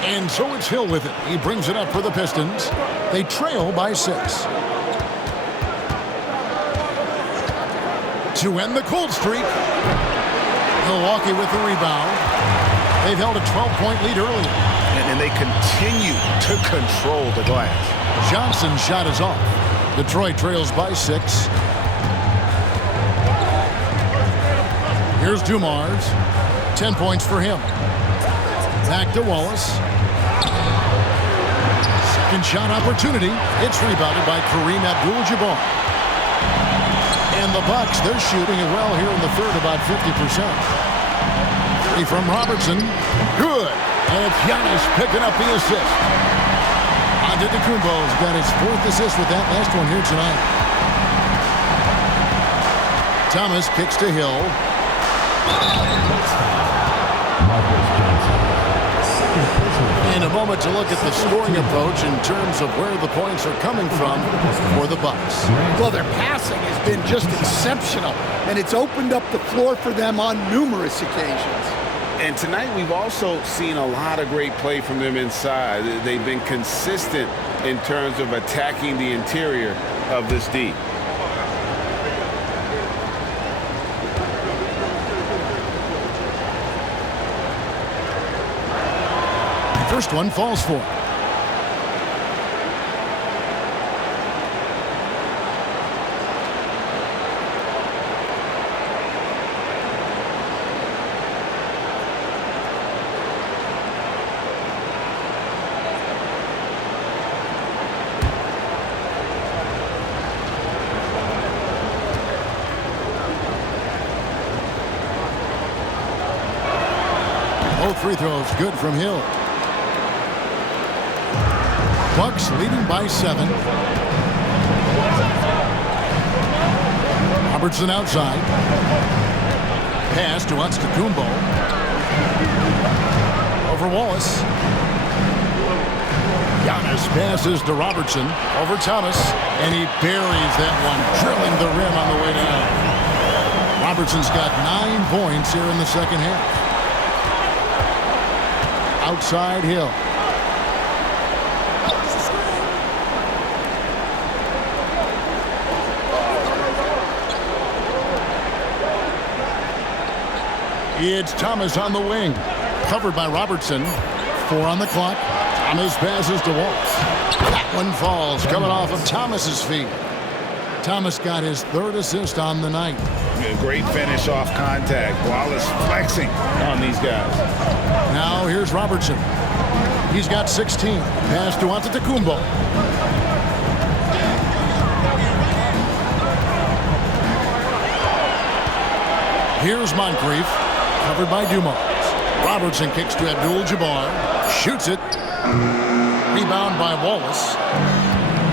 And so it's Hill with it. He brings it up for the Pistons. They trail by 6. To end the cold streak, Milwaukee with the rebound. They've held a 12-point lead earlier. And they continue to control the glass. Johnson's shot is off. Detroit trails by 6. Here's Dumars. 10 points for him. Back to Wallace. Second shot opportunity. It's rebounded by Kareem Abdul-Jabbar. And the Bucks, they're shooting it well here in the third, about 50%. 3 from Robertson. Good. And it's Giannis picking up the assist. Antetokounmpo's got his 4th assist with that last one here tonight. Thomas kicks to Hill. In a moment to look at the scoring approach in terms of where the points are coming from for the Bucks. Well, their passing has been just exceptional, and it's opened up the floor for them on numerous occasions. And tonight we've also seen a lot of great play from them inside. They've been consistent in terms of attacking the interior of this D. First one falls for. Both free throws good from Hill. Bucks leading by 7. Robertson outside. Pass to Antetokounmpo. Over Wallace. Giannis passes to Robertson. Over Thomas. And he buries that one, drilling the rim on the way down. Robertson's got 9 points here in the second half. Outside Hill. It's Thomas on the wing. Covered by Robertson. 4 on the clock. Thomas passes to Wallace. That one falls, coming off of Thomas's feet. Thomas got his 3rd assist on the night. Great finish off contact. Wallace flexing on these guys. Now here's Robertson. He's got 16. Pass to Antetokounmpo. Here's Moncrief. Covered by Dumars. Robertson kicks to Abdul-Jabbar. Shoots it. Rebound by Wallace.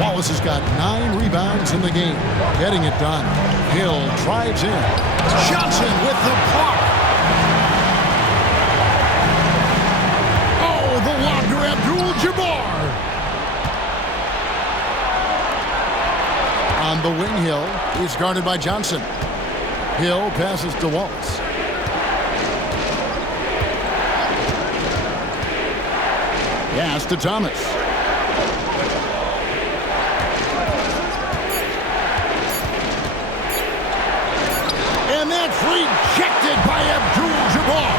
Wallace has got 9 rebounds in the game. Getting it done. Hill drives in. Johnson with the block. Oh, the lob to Abdul-Jabbar. On the wing, Hill. He's guarded by Johnson. Hill passes to Wallace. Pass to Thomas. And that's rejected by Abdul-Jabbar.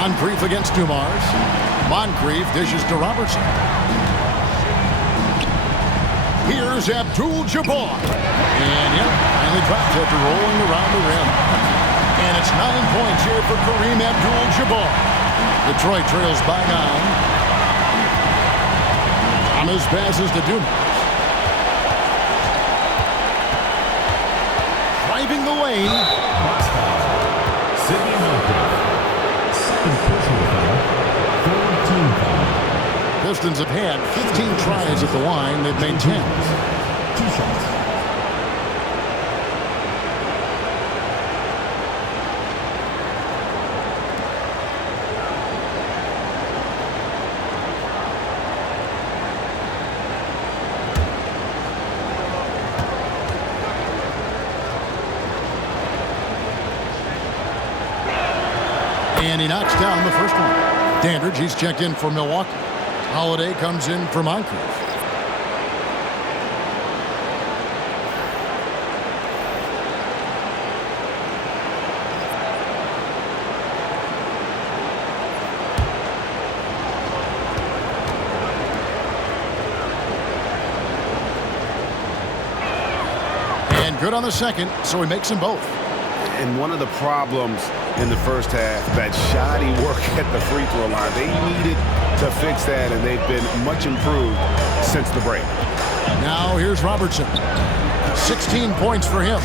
Moncrief against Dumars. Moncrief dishes to Robertson. Here's Abdul-Jabbar. And yep, finally drops after rolling around the rim. And it's 9 points here for Kareem Abdul-Jabbar. Detroit trails by 9. Thomas passes to Dumars. Driving the lane. Sidney Moncrief. Second personal foul. 3rd team foul. Pistons have had 15 tries at the line. They've made 10. 2 shots. And he knocks down the first one. Dandridge, he's checked in for Milwaukee. Holiday comes in for Moncrief. And good on the second, so he makes them both. And one of the problems in the first half, that shoddy work at the free throw line. They needed to fix that, and they've been much improved since the break. Now here's Robertson. 16 points for him.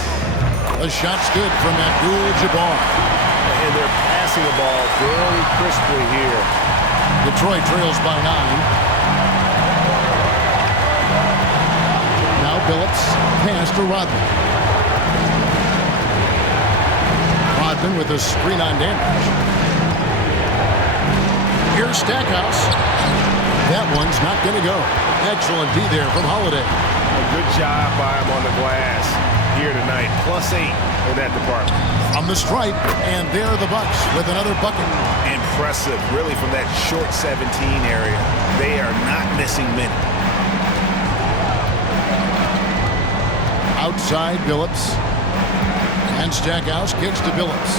The shot's good from Abdul-Jabbar. And they're passing the ball very crisply here. Detroit trails by 9. Now Billups. Pass to Rodman. Rodman with a screen on Dandridge. Here's Stackhouse. That one's not going to go. Excellent D there from Holiday. A good job by him on the glass here tonight. +8 in that department. From the stripe, and there are the Bucks with another bucket. Impressive, really, from that short 17 area. They are not missing many. Outside Billups. And Stackhouse kicks to Billups.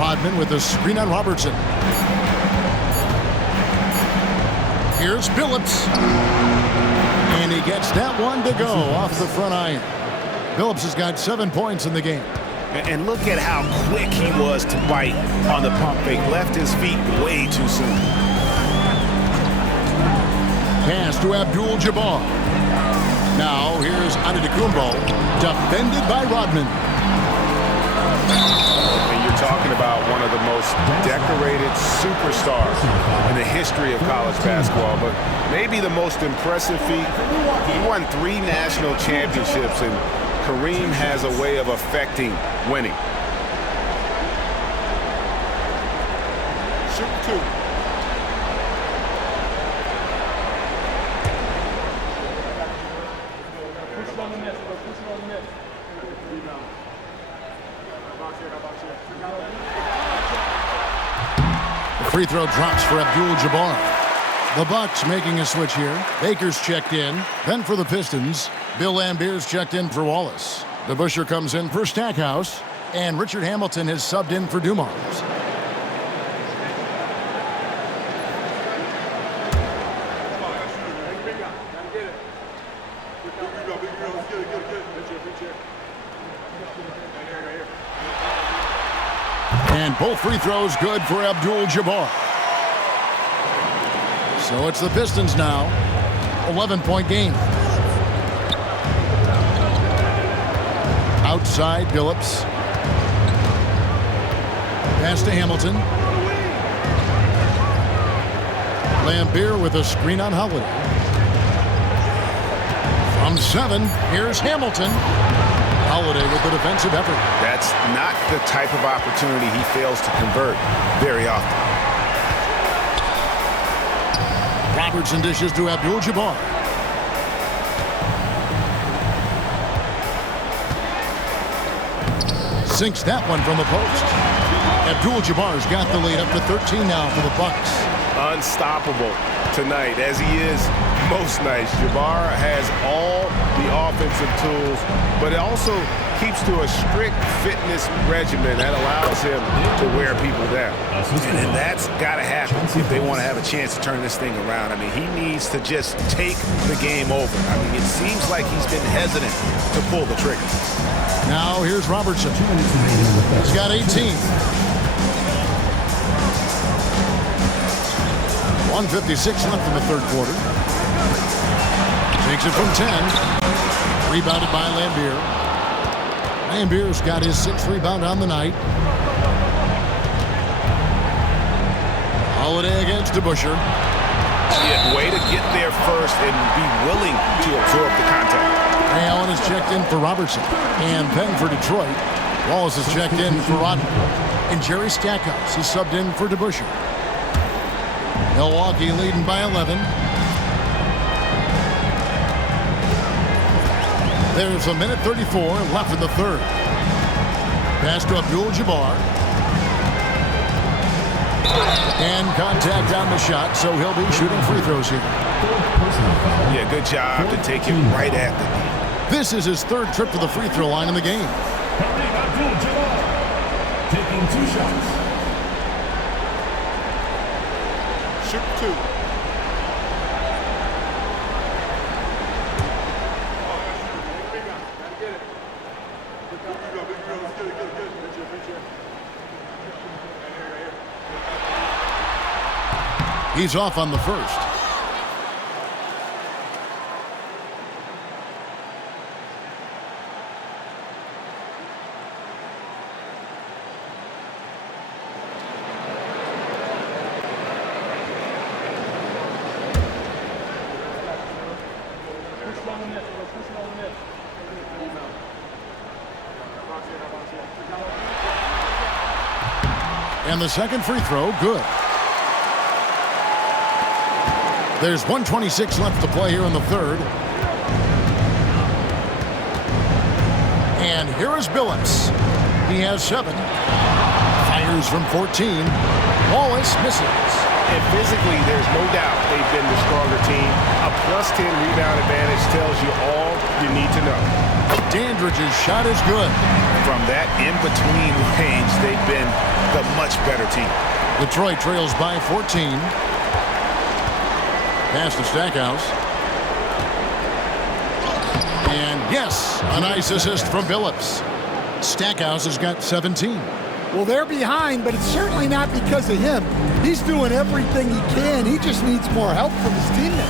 Rodman with a screen on Robertson. Here's Billups. And he gets that one to go off the front iron. Billups has got 7 points in the game. And look at how quick he was to bite on the pump fake. Left his feet way too soon. Pass to Abdul-Jabbar. Now here's Antetokounmpo, defended by Rodman. And you're talking about one of the most decorated superstars in the history of college basketball, but maybe the most impressive feat. He won 3 national championships, and Kareem has a way of affecting winning. Shoot 2. The free throw drops for Abdul-Jabbar. The Bucks making a switch here. Baker's checked in. Then for the Pistons, Bill Lambier's checked in for Wallace. DeBusschere comes in for Stackhouse. And Richard Hamilton has subbed in for Dumars. And both free throws good for Abdul-Jabbar. So it's the Pistons now. 11-point game. Outside, Billups. Pass to Hamilton. Lambier with a screen on Holiday. From 7, here's Hamilton. Holiday with the defensive effort. That's not the type of opportunity he fails to convert very often. Robertson dishes to Abdul-Jabbar. Sinks that one from the post. Abdul-Jabbar's got the lead up to 13 now for the Bucks. Unstoppable tonight, as he is most nights. Jabbar has all the offensive tools, but it also keeps to a strict fitness regimen that allows him to wear people down. And that's got to happen if they want to have a chance to turn this thing around. I mean, he needs to just take the game over. I mean, it seems like he's been hesitant to pull the trigger. Now here's Robertson. He's got 18. 1:56 left in the third quarter. Takes it from 10. Rebounded by Lambier. Lambier's got his 6th rebound on the night. Holiday against DeBusschere. Yeah, way to get there first and be willing to absorb the contact. Ray Allen is checked in for Robertson. And then for Detroit, Wallace is checked in for Rodman. And Jerry Stackhouse is subbed in for DeBusschere. Milwaukee leading by 11. There's 1:34 left in the third. Pass to Abdul-Jabbar. And contact on the shot, so he'll be shooting free throws here. Yeah, good job to take him right at the knee. This is his 3rd trip to the free throw line in the game. Abdul-Jabbar taking 2 shots. Shoot 2. He's off on the first. And the second free throw, good. There's 1:26 left to play here in the third. And here is Billups. He has 7. Fires from 14. Wallace misses. And physically, there's no doubt they've been the stronger team. A +10 rebound advantage tells you all you need to know. Dandridge's shot is good. From that in-between range, they've been the much better team. Detroit trails by 14. Pass to Stackhouse. And yes, a nice assist from Billups. Stackhouse has got 17. Well, they're behind, but it's certainly not because of him. He's doing everything he can. He just needs more help from his teammates.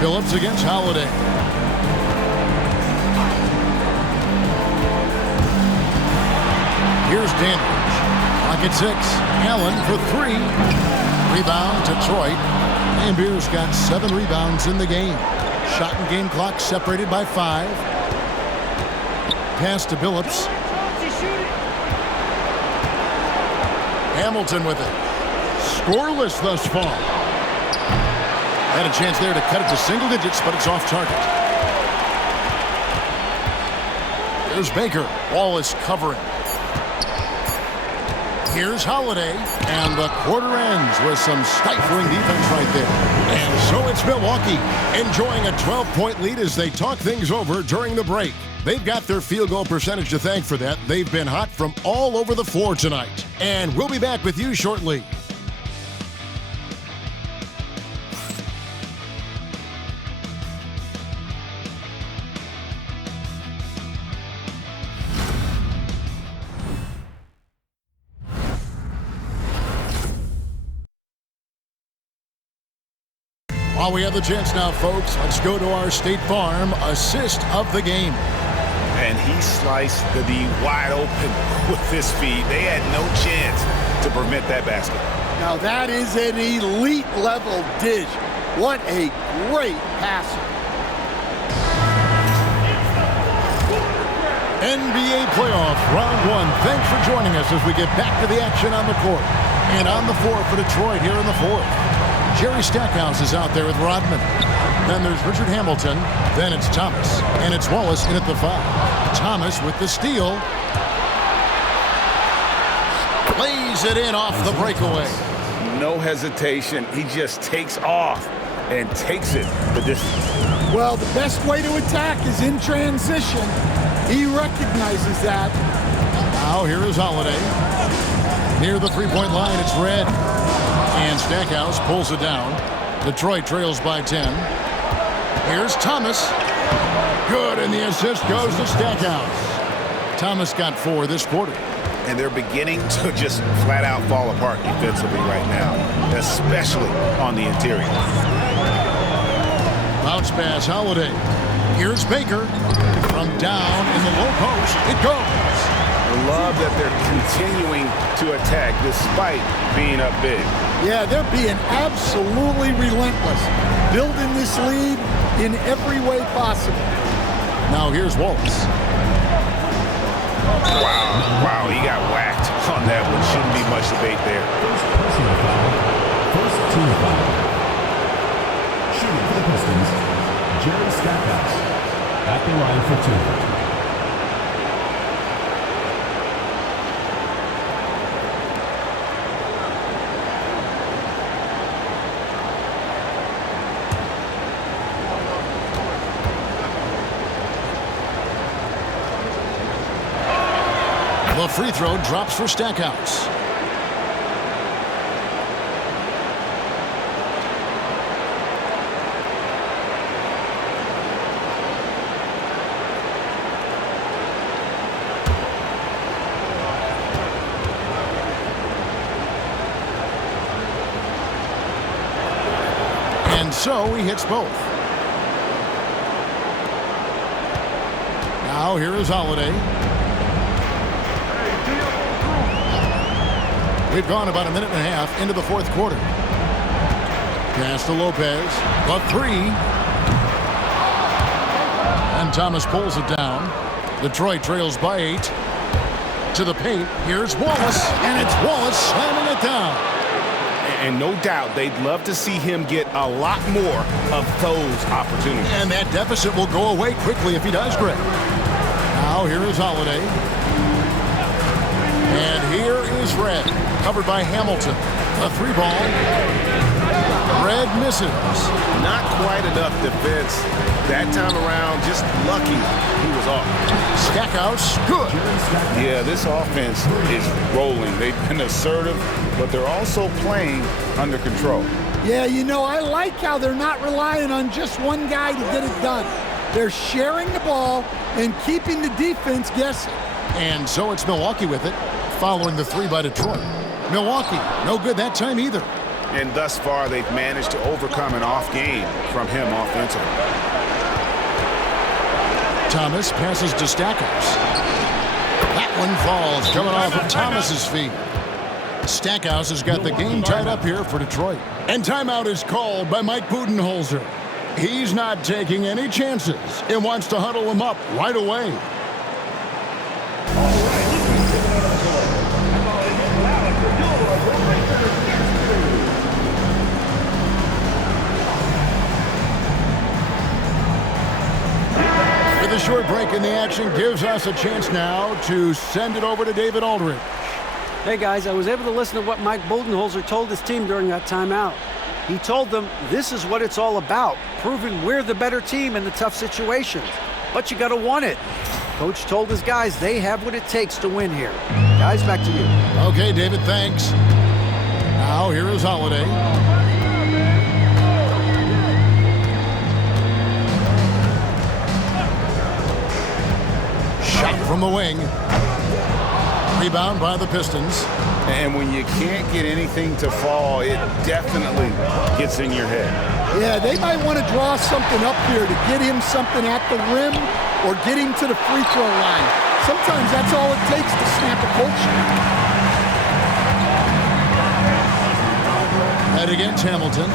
Phillips against Holiday. Here's Dandridge. Pocket 6. Allen for 3. Rebound, Detroit. Lambeer's got 7 rebounds in the game. Shot and game clock separated by 5. Pass to Phillips. Hamilton with it. Scoreless thus far. Had a chance there to cut it to single digits, but it's off target. Here's Baker. Wallace covering. Here's Holiday, and the quarter ends with some stifling defense right there. And so it's Milwaukee enjoying a 12-point lead as they talk things over during the break. They've got their field goal percentage to thank for that. They've been hot from all over the floor tonight. And we'll be back with you shortly. While we have the chance now, folks, let's go to our State Farm assist of the game. And he sliced the D wide open with his feet. They had no chance to prevent that basket. Now that is an elite level dish. What a great passer. NBA playoff round 1. Thanks for joining us as we get back to the action on the court. And on the floor for Detroit here in the 4th. Jerry Stackhouse is out there with Rodman. Then there's Richard Hamilton. Then it's Thomas. And it's Wallace in at the 5. Thomas with the steal. Lays it in off the breakaway. No hesitation. He just takes off and takes it the distance. Well, the best way to attack is in transition. He recognizes that. Now here is Holiday. Near the three-point line, it's Red. And Stackhouse pulls it down. Detroit trails by 10. Here's Thomas. Good, and the assist goes to Stackhouse. Thomas got 4 this quarter. And they're beginning to just flat out fall apart defensively right now, especially on the interior. Bounce pass, Holiday. Here's Baker. From down in the low post, it goes. I love that they're continuing to attack despite being up big. Yeah, they're being absolutely relentless, building this lead in every way possible. Now here's Wallace. Wow, he got whacked on that one. Shouldn't be much debate there. First personal foul. First team foul. Shooting for the Pistons, Jerry Stackhouse. At the line for 2. The free throw drops for Stackhouse. And so he hits both. Now here is Holiday. We've gone about a minute and a half into the 4th quarter. Pass to Lopez. The 3. And Thomas pulls it down. Detroit trails by 8. To the paint. Here's Wallace. And it's Wallace slamming it down. And no doubt they'd love to see him get a lot more of those opportunities. And that deficit will go away quickly if he does, Greg. Now here is Holiday. And here is Red. Covered by Hamilton. A 3-ball. Red misses. Not quite enough defense that time around. Just lucky he was off. Stackhouse, good. Yeah, this offense is rolling. They've been assertive, but they're also playing under control. Yeah, you know, I like how they're not relying on just one guy to get it done. They're sharing the ball and keeping the defense guessing. And so it's Milwaukee with it, following the 3 by Detroit. Milwaukee, no good that time either. And thus far, they've managed to overcome an off game from him offensively. Thomas passes to Stackhouse. That one falls, coming off of Thomas's feet. Stackhouse has got the game tied up here for Detroit. And timeout is called by Mike Budenholzer. He's not taking any chances and wants to huddle him up right away. With a short break in the action gives us a chance now to send it over to David Aldridge. Hey guys, I was able to listen to what Mike Budenholzer told his team during that timeout. He told them this is what it's all about, proving we're the better team in the tough situations. But you got to want it. Coach told his guys they have what it takes to win here. Guys, back to you. Okay, David, thanks. Now here is Holiday. Shot from the wing. Rebound by the Pistons. And when you can't get anything to fall, it definitely gets in your head. Yeah, they might want to draw something up here to get him something at the rim or get him to the free throw line. Sometimes that's all it takes to snap a culture. Head against Hamilton.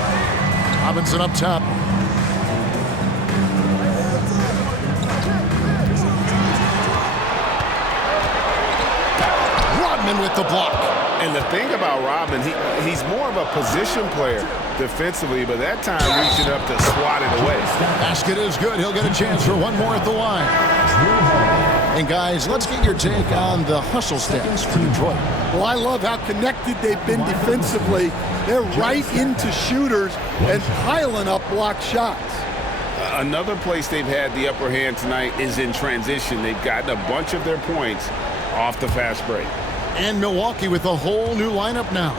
Robinson up top. With the block. And the thing about Robin, he's more of a position player defensively, but that time reaching up to swat it away. Basket is good. He'll get a chance for one more at the line. And guys, let's get your take on the hustle stats for Detroit. Well, I love how connected they've been defensively. They're right into shooters and piling up block shots. Another place they've had the upper hand tonight is in transition. They've gotten a bunch of their points off the fast break. And Milwaukee with a whole new lineup now.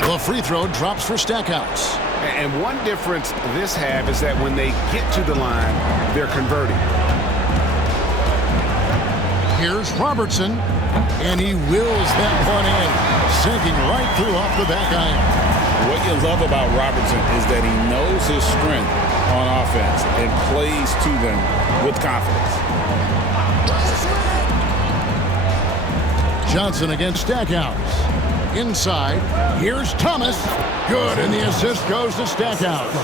The free throw drops for Stackhouse. And one difference this half is that when they get to the line, they're converting. Here's Robertson, and he wills that one in, sinking right through off the back iron. What you love about Robertson is that he knows his strength on offense and plays to them with confidence. Johnson against Stackhouse. Inside, here's Thomas. Good, and the assist goes to Stackhouse.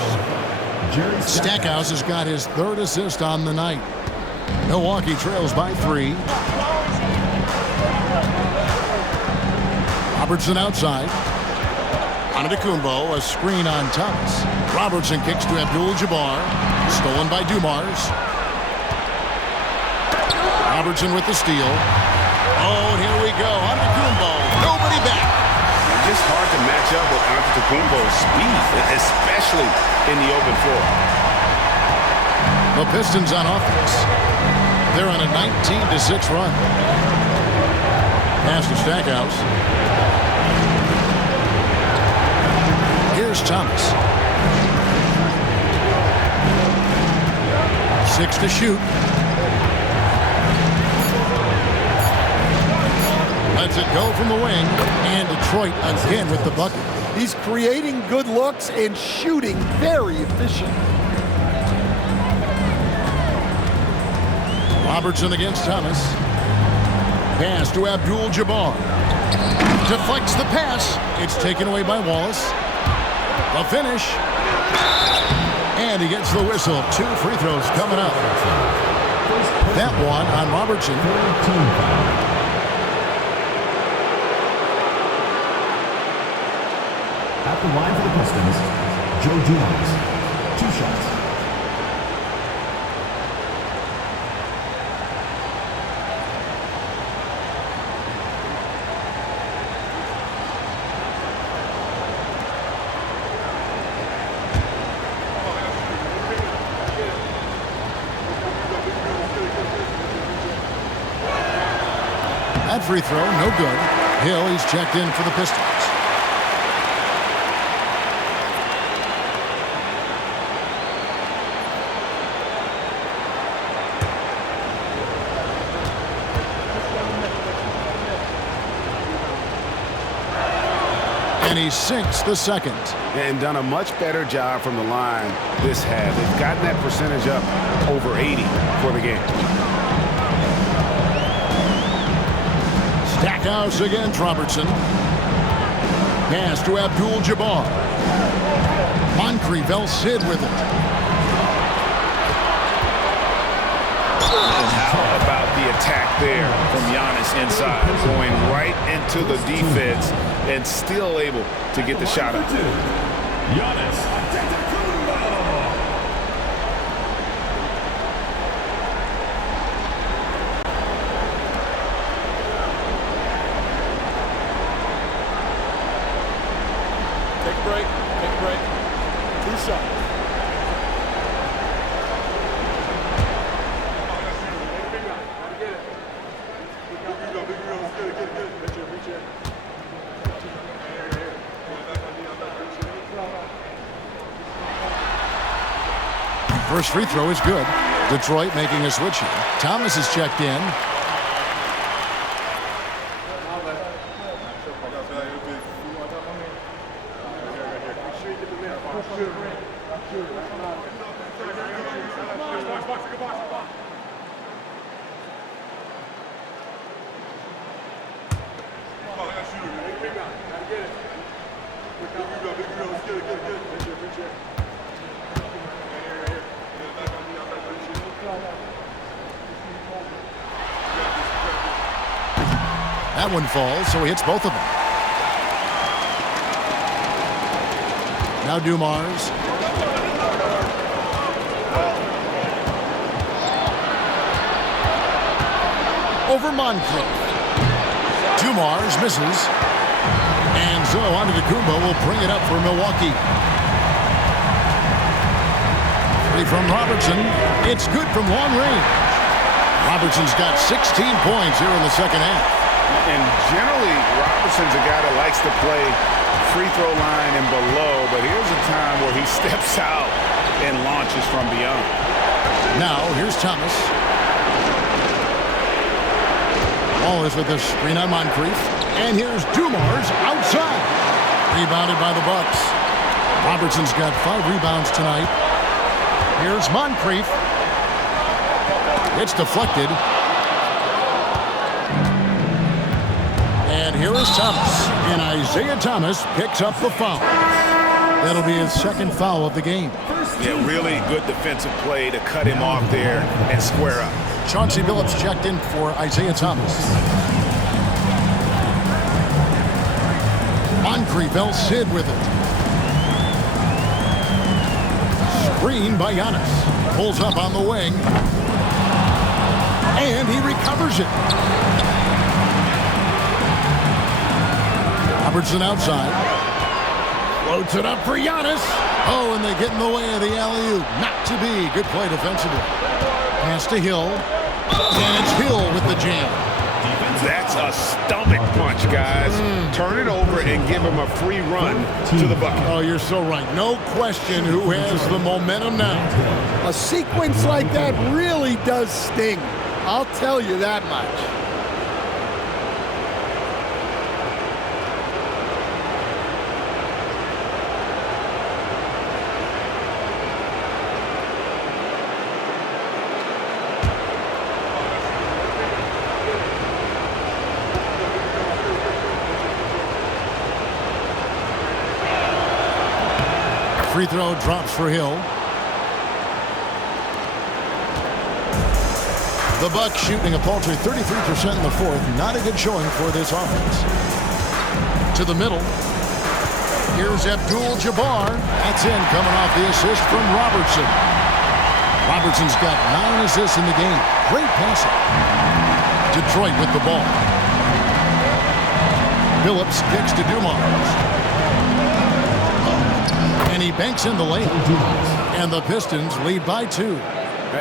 Stackhouse has got his third assist on the night. Milwaukee trails by 3. Robertson outside. Antetokounmpo, a screen on Thomas. Robertson kicks to Abdul-Jabbar. Stolen by Dumars. Robertson with the steal. Oh, and here we go. Antetokounmpo. Nobody back. Just hard to match up with Antetokounmpo's speed, especially in the open floor. The Pistons on offense. They're on a 19-6 run. Pass to Stackhouse. Here's Thomas. 6 to shoot. Lets it go from the wing, and Detroit again with the bucket. He's creating good looks and shooting very efficient. Robertson against Thomas. Pass to Abdul-Jabbar. Deflects the pass. It's taken away by Wallace. The finish. And he gets the whistle. 2 free throws coming up. That one on Robertson. At the line for the Pistons, Joe Dumars. 2 shots. That free throw, no good. Hill, he's checked in for the Pistons. And he sinks the second. And done a much better job from the line this half. They've gotten that percentage up over 80 for the game. Stackhouse against Robertson. Pass to Abdul-Jabbar. Moncrief Sid with it. And how about the attack there from Giannis inside, going right into the defense and still able to get the shot up. Giannis. Take a break. Take a break. 2 shots. First free throw is good. Detroit making a switch here. Thomas is checked in. That one falls, so he hits both of them. Now Dumars. Over Moncrief. Dumars misses. And so Antetokounmpo will bring it up for Milwaukee. Three from Robertson. It's good from long range. Robertson's got 16 points here in the second half. And generally, Robertson's a guy that likes to play free throw line and below, but here's a time where he steps out and launches from beyond. Now, here's Thomas. Ball is with the screen on Moncrief. And here's Dumars outside. Rebounded by the Bucks. Robertson's got 5 rebounds tonight. Here's Moncrief. It's deflected. And here is Thomas. And Isaiah Thomas picks up the foul. That'll be his second foul of the game. Yeah, really good defensive play to cut him off there and square up. Chauncey Billups checked in for Isaiah Thomas. Moncrief Sid with it. Screen by Giannis. Pulls up on the wing. And he recovers it. Robertson outside. Floats it up for Giannis. Oh, and they get in the way of the alley-oop. Not to be. Good play defensively. Pass to Hill. And it's Hill with the jam. That's a stomach punch, guys. Turn it over and give him a free run to the bucket. Oh, you're so right. No question who has the momentum now. A sequence like that really does sting. I'll tell you that much. Free throw drops for Hill. The Bucks shooting a paltry 33% in the fourth. Not a good showing for this offense. To the middle. Here's Abdul-Jabbar. That's in, coming off the assist from Robertson. Robertson's got 9 assists in the game. Great passing. Detroit with the ball. Billups kicks to Dumars. And he banks in the layup. And the Pistons lead by 2.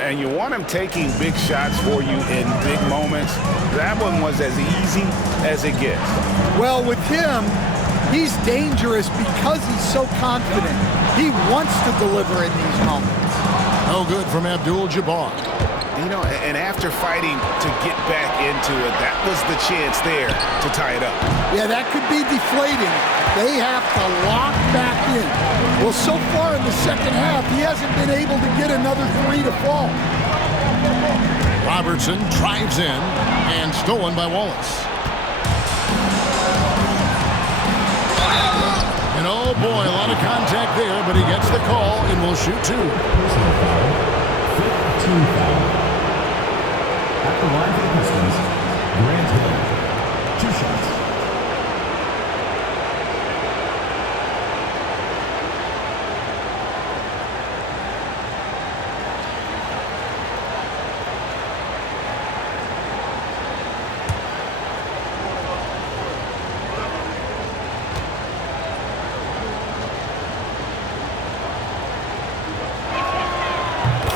And you want him taking big shots for you in big moments. That one was as easy as it gets. Well, with him, he's dangerous because he's so confident. He wants to deliver in these moments. No good from Abdul-Jabbar. You know, and after fighting to get back into it, that was the chance there to tie it up. Yeah, that could be deflating. They have to lock back in. Well, so far in the second half, he hasn't been able to get another three to fall. Robertson drives in and stolen by Wallace. And oh boy, a lot of contact there, but he gets the call and will shoot two. Personal foul. 15 foul. At the line for the Pistons, Grant Hill. 2 shots.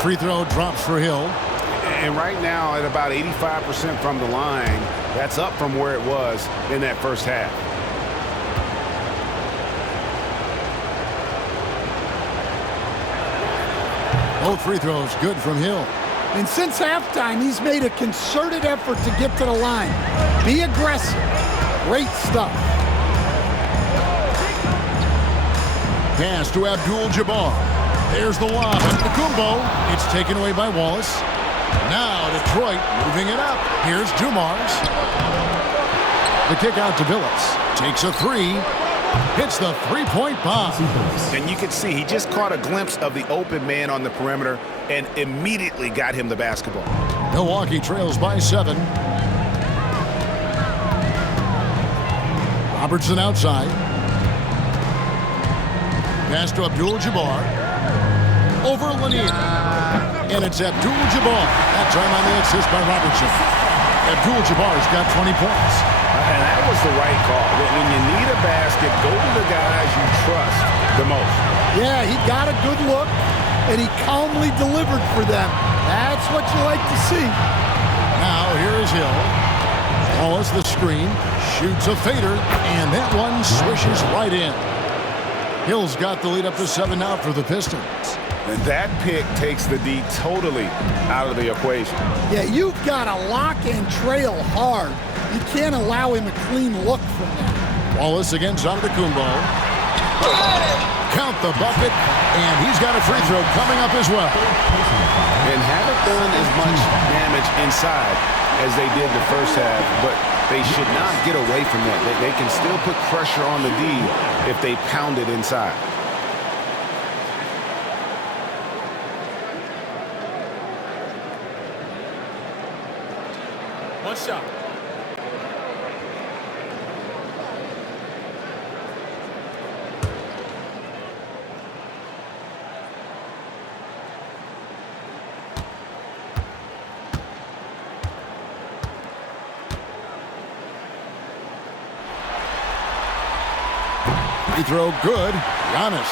Free throw drops for Hill. And right now at about 85% from the line, that's up from where it was in that first half. Both free throws good from Hill. And since halftime, he's made a concerted effort to get to the line. Be aggressive. Great stuff. Pass to Abdul-Jabbar. There's the lob. Kumbo. It's taken away by Wallace. Now Detroit moving it up. Here's Dumars. The kick out to Billups. Takes a three. Hits the three-point bomb. And you can see he just caught a glimpse of the open man on the perimeter and immediately got him the basketball. Milwaukee trails by 7. Robertson outside. Pass to Abdul-Jabbar. Over Lanier. And it's Abdul-Jabbar. That time on the assist by Robertson. Abdul-Jabbar's got 20 points. And that was the right call. When you need a basket, go to the guys you trust the most. Yeah, he got a good look, and he calmly delivered for them. That's what you like to see. Now here is Hill. Wallace the screen. Shoots a fader, and that one swishes right in. Hill's got the lead up to 7 now for the Pistons. And that pick takes the D totally out of the equation. Yeah, you've got to lock and trail hard. You can't allow him a clean look from that. Wallace against Antetokounmpo. Count the bucket, and he's got a free throw coming up as well. And haven't done as much damage inside as they did the first half, but they should not get away from that. They can still put pressure on the D if they pound it inside. One shot. Free throw good. Giannis.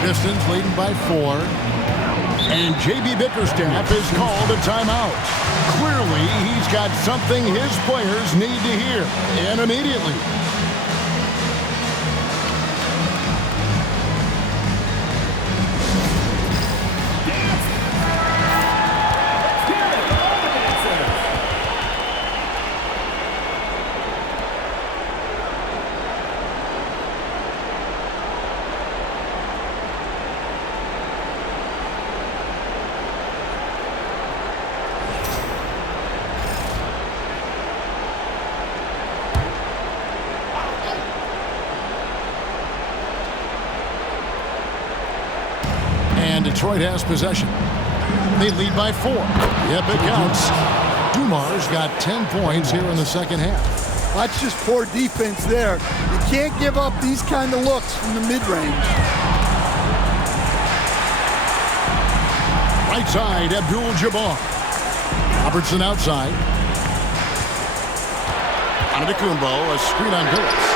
Pistons leading by 4. And J.B. Bickerstaff is called a timeout. Clearly, he's got something his players need to hear, and immediately. Detroit has possession. They lead by 4. Yep, it counts. Dumars got 10 points here in the second half. That's just poor defense there. You can't give up these kind of looks from the mid-range. Right side, Abdul-Jabbar. Robertson outside. Antetokounmpo, a screen on Billups.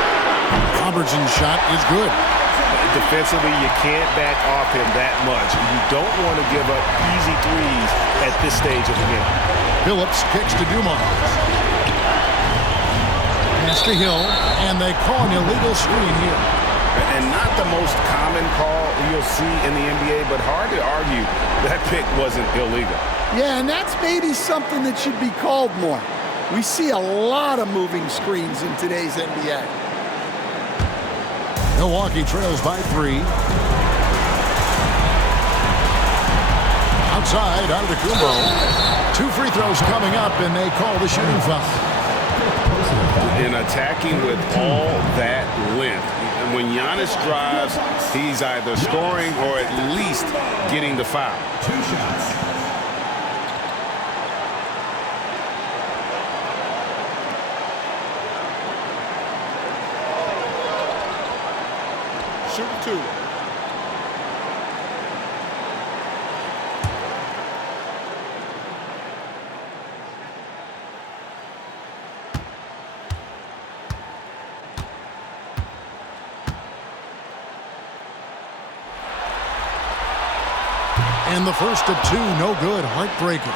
Robertson's shot is good. Defensively, you can't back off him that much. You don't want to give up easy threes at this stage of the game. Billups kicks to Dumars. Pass to Hill, and they call an illegal screen here. And not the most common call you'll see in the NBA, but hard to argue that pick wasn't illegal. Yeah, and that's maybe something that should be called more. We see a lot of moving screens in today's NBA. Milwaukee trails by 3. Outside, Antetokounmpo. 2 free throws coming up, and they call the shooting foul. In attacking with all that length. And when Giannis drives, he's either scoring or at least getting the foul. 2 shots. Shoot 2. And the first of 2, no good. Heartbreaker.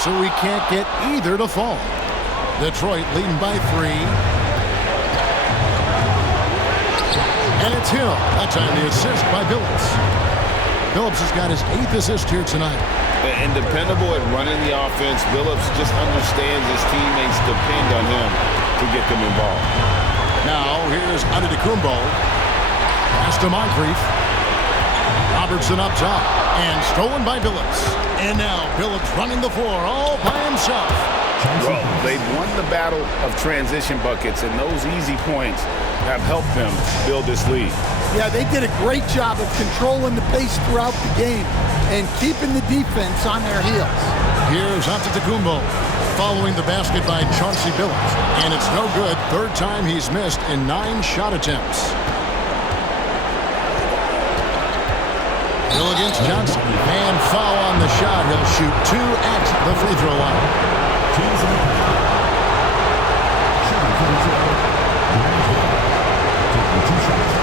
So we can't get either to fall. Detroit leading by 3. And it's Hill. That time the assist by Billups. Billups has got his 8th assist here tonight. And dependable at running the offense, Billups just understands his teammates depend on him to get them involved. Now here's Antetokounmpo. Pass to Moncrief. Robertson up top. And stolen by Billups. And now Billups running the floor all by himself. Well, they've won the battle of transition buckets, and those easy points have helped them build this lead. Yeah, they did a great job of controlling the pace throughout the game and keeping the defense on their heels. Here's Antetokounmpo following the basket by Chauncey Billups. And it's no good. 3rd time he's missed in 9 shot attempts. Hill against Johnson. And foul on the shot. He'll shoot 2 at the free throw line. Teams in the shooting for Detroit. Taking 2 shots.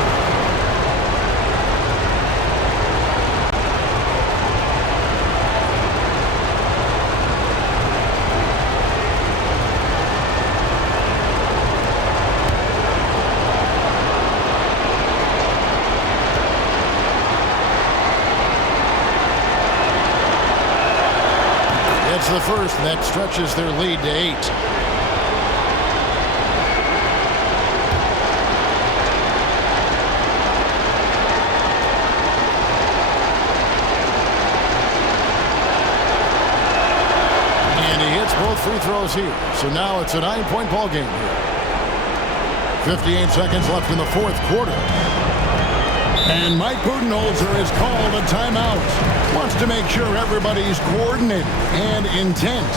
It's the first that stretches their lead to 8. And he hits both free throws here. So now it's a 9-point ball game here. 58 seconds left in the 4th quarter. And Mike Budenholzer has called a timeout. Wants to make sure everybody's coordinated and intent.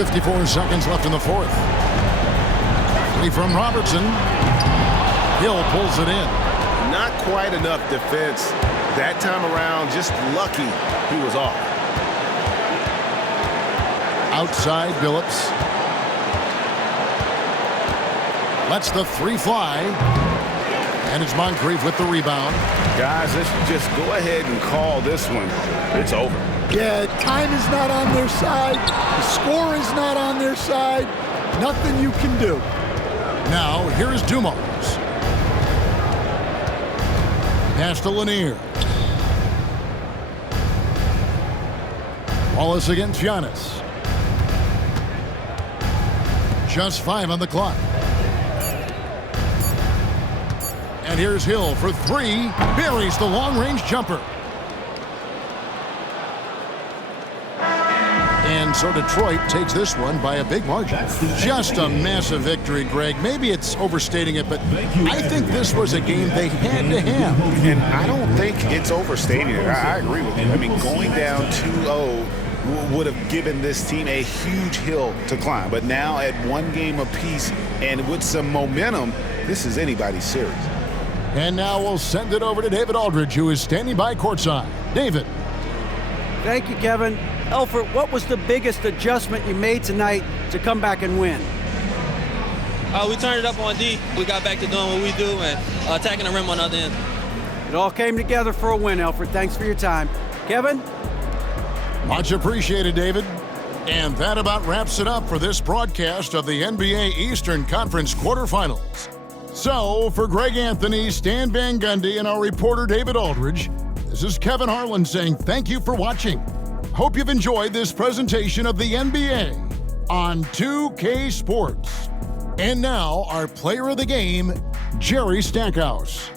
.54 seconds left in the 4th. Three from Robertson. Hill pulls it in. Not quite enough defense that time around. Just lucky he was off. Outside, Billups. Lets the three fly. And it's Moncrief with the rebound. Guys, let's just go ahead and call this one. It's over. Yeah, time is not on their side. The score is not on their side. Nothing you can do. Now, here's Dumars. Pass to Lanier. Wallace against Giannis. Just 5 on the clock. And here's Hill for 3. Buries the long-range jumper. And so Detroit takes this one by a big margin. Just a massive victory, Greg. Maybe it's overstating it, but I think this was a game they had to have. And I don't think it's overstating it. I agree with you. I mean, going down 2-0 would have given this team a huge hill to climb. But now at 1 game apiece and with some momentum, this is anybody's series. And now we'll send it over to David Aldridge, who is standing by courtside. David. Thank you, Kevin. Elfert, what was the biggest adjustment you made tonight to come back and win? We turned it up on D. We got back to doing what we do and attacking the rim on the other end. It all came together for a win, Elfert. Thanks for your time. Kevin? Much appreciated, David. And that about wraps it up for this broadcast of the NBA Eastern Conference quarterfinals. So, for Greg Anthony, Stan Van Gundy, and our reporter David Aldridge, this is Kevin Harlan saying thank you for watching. Hope you've enjoyed this presentation of the NBA on 2K Sports. And now, our player of the game, Jerry Stackhouse.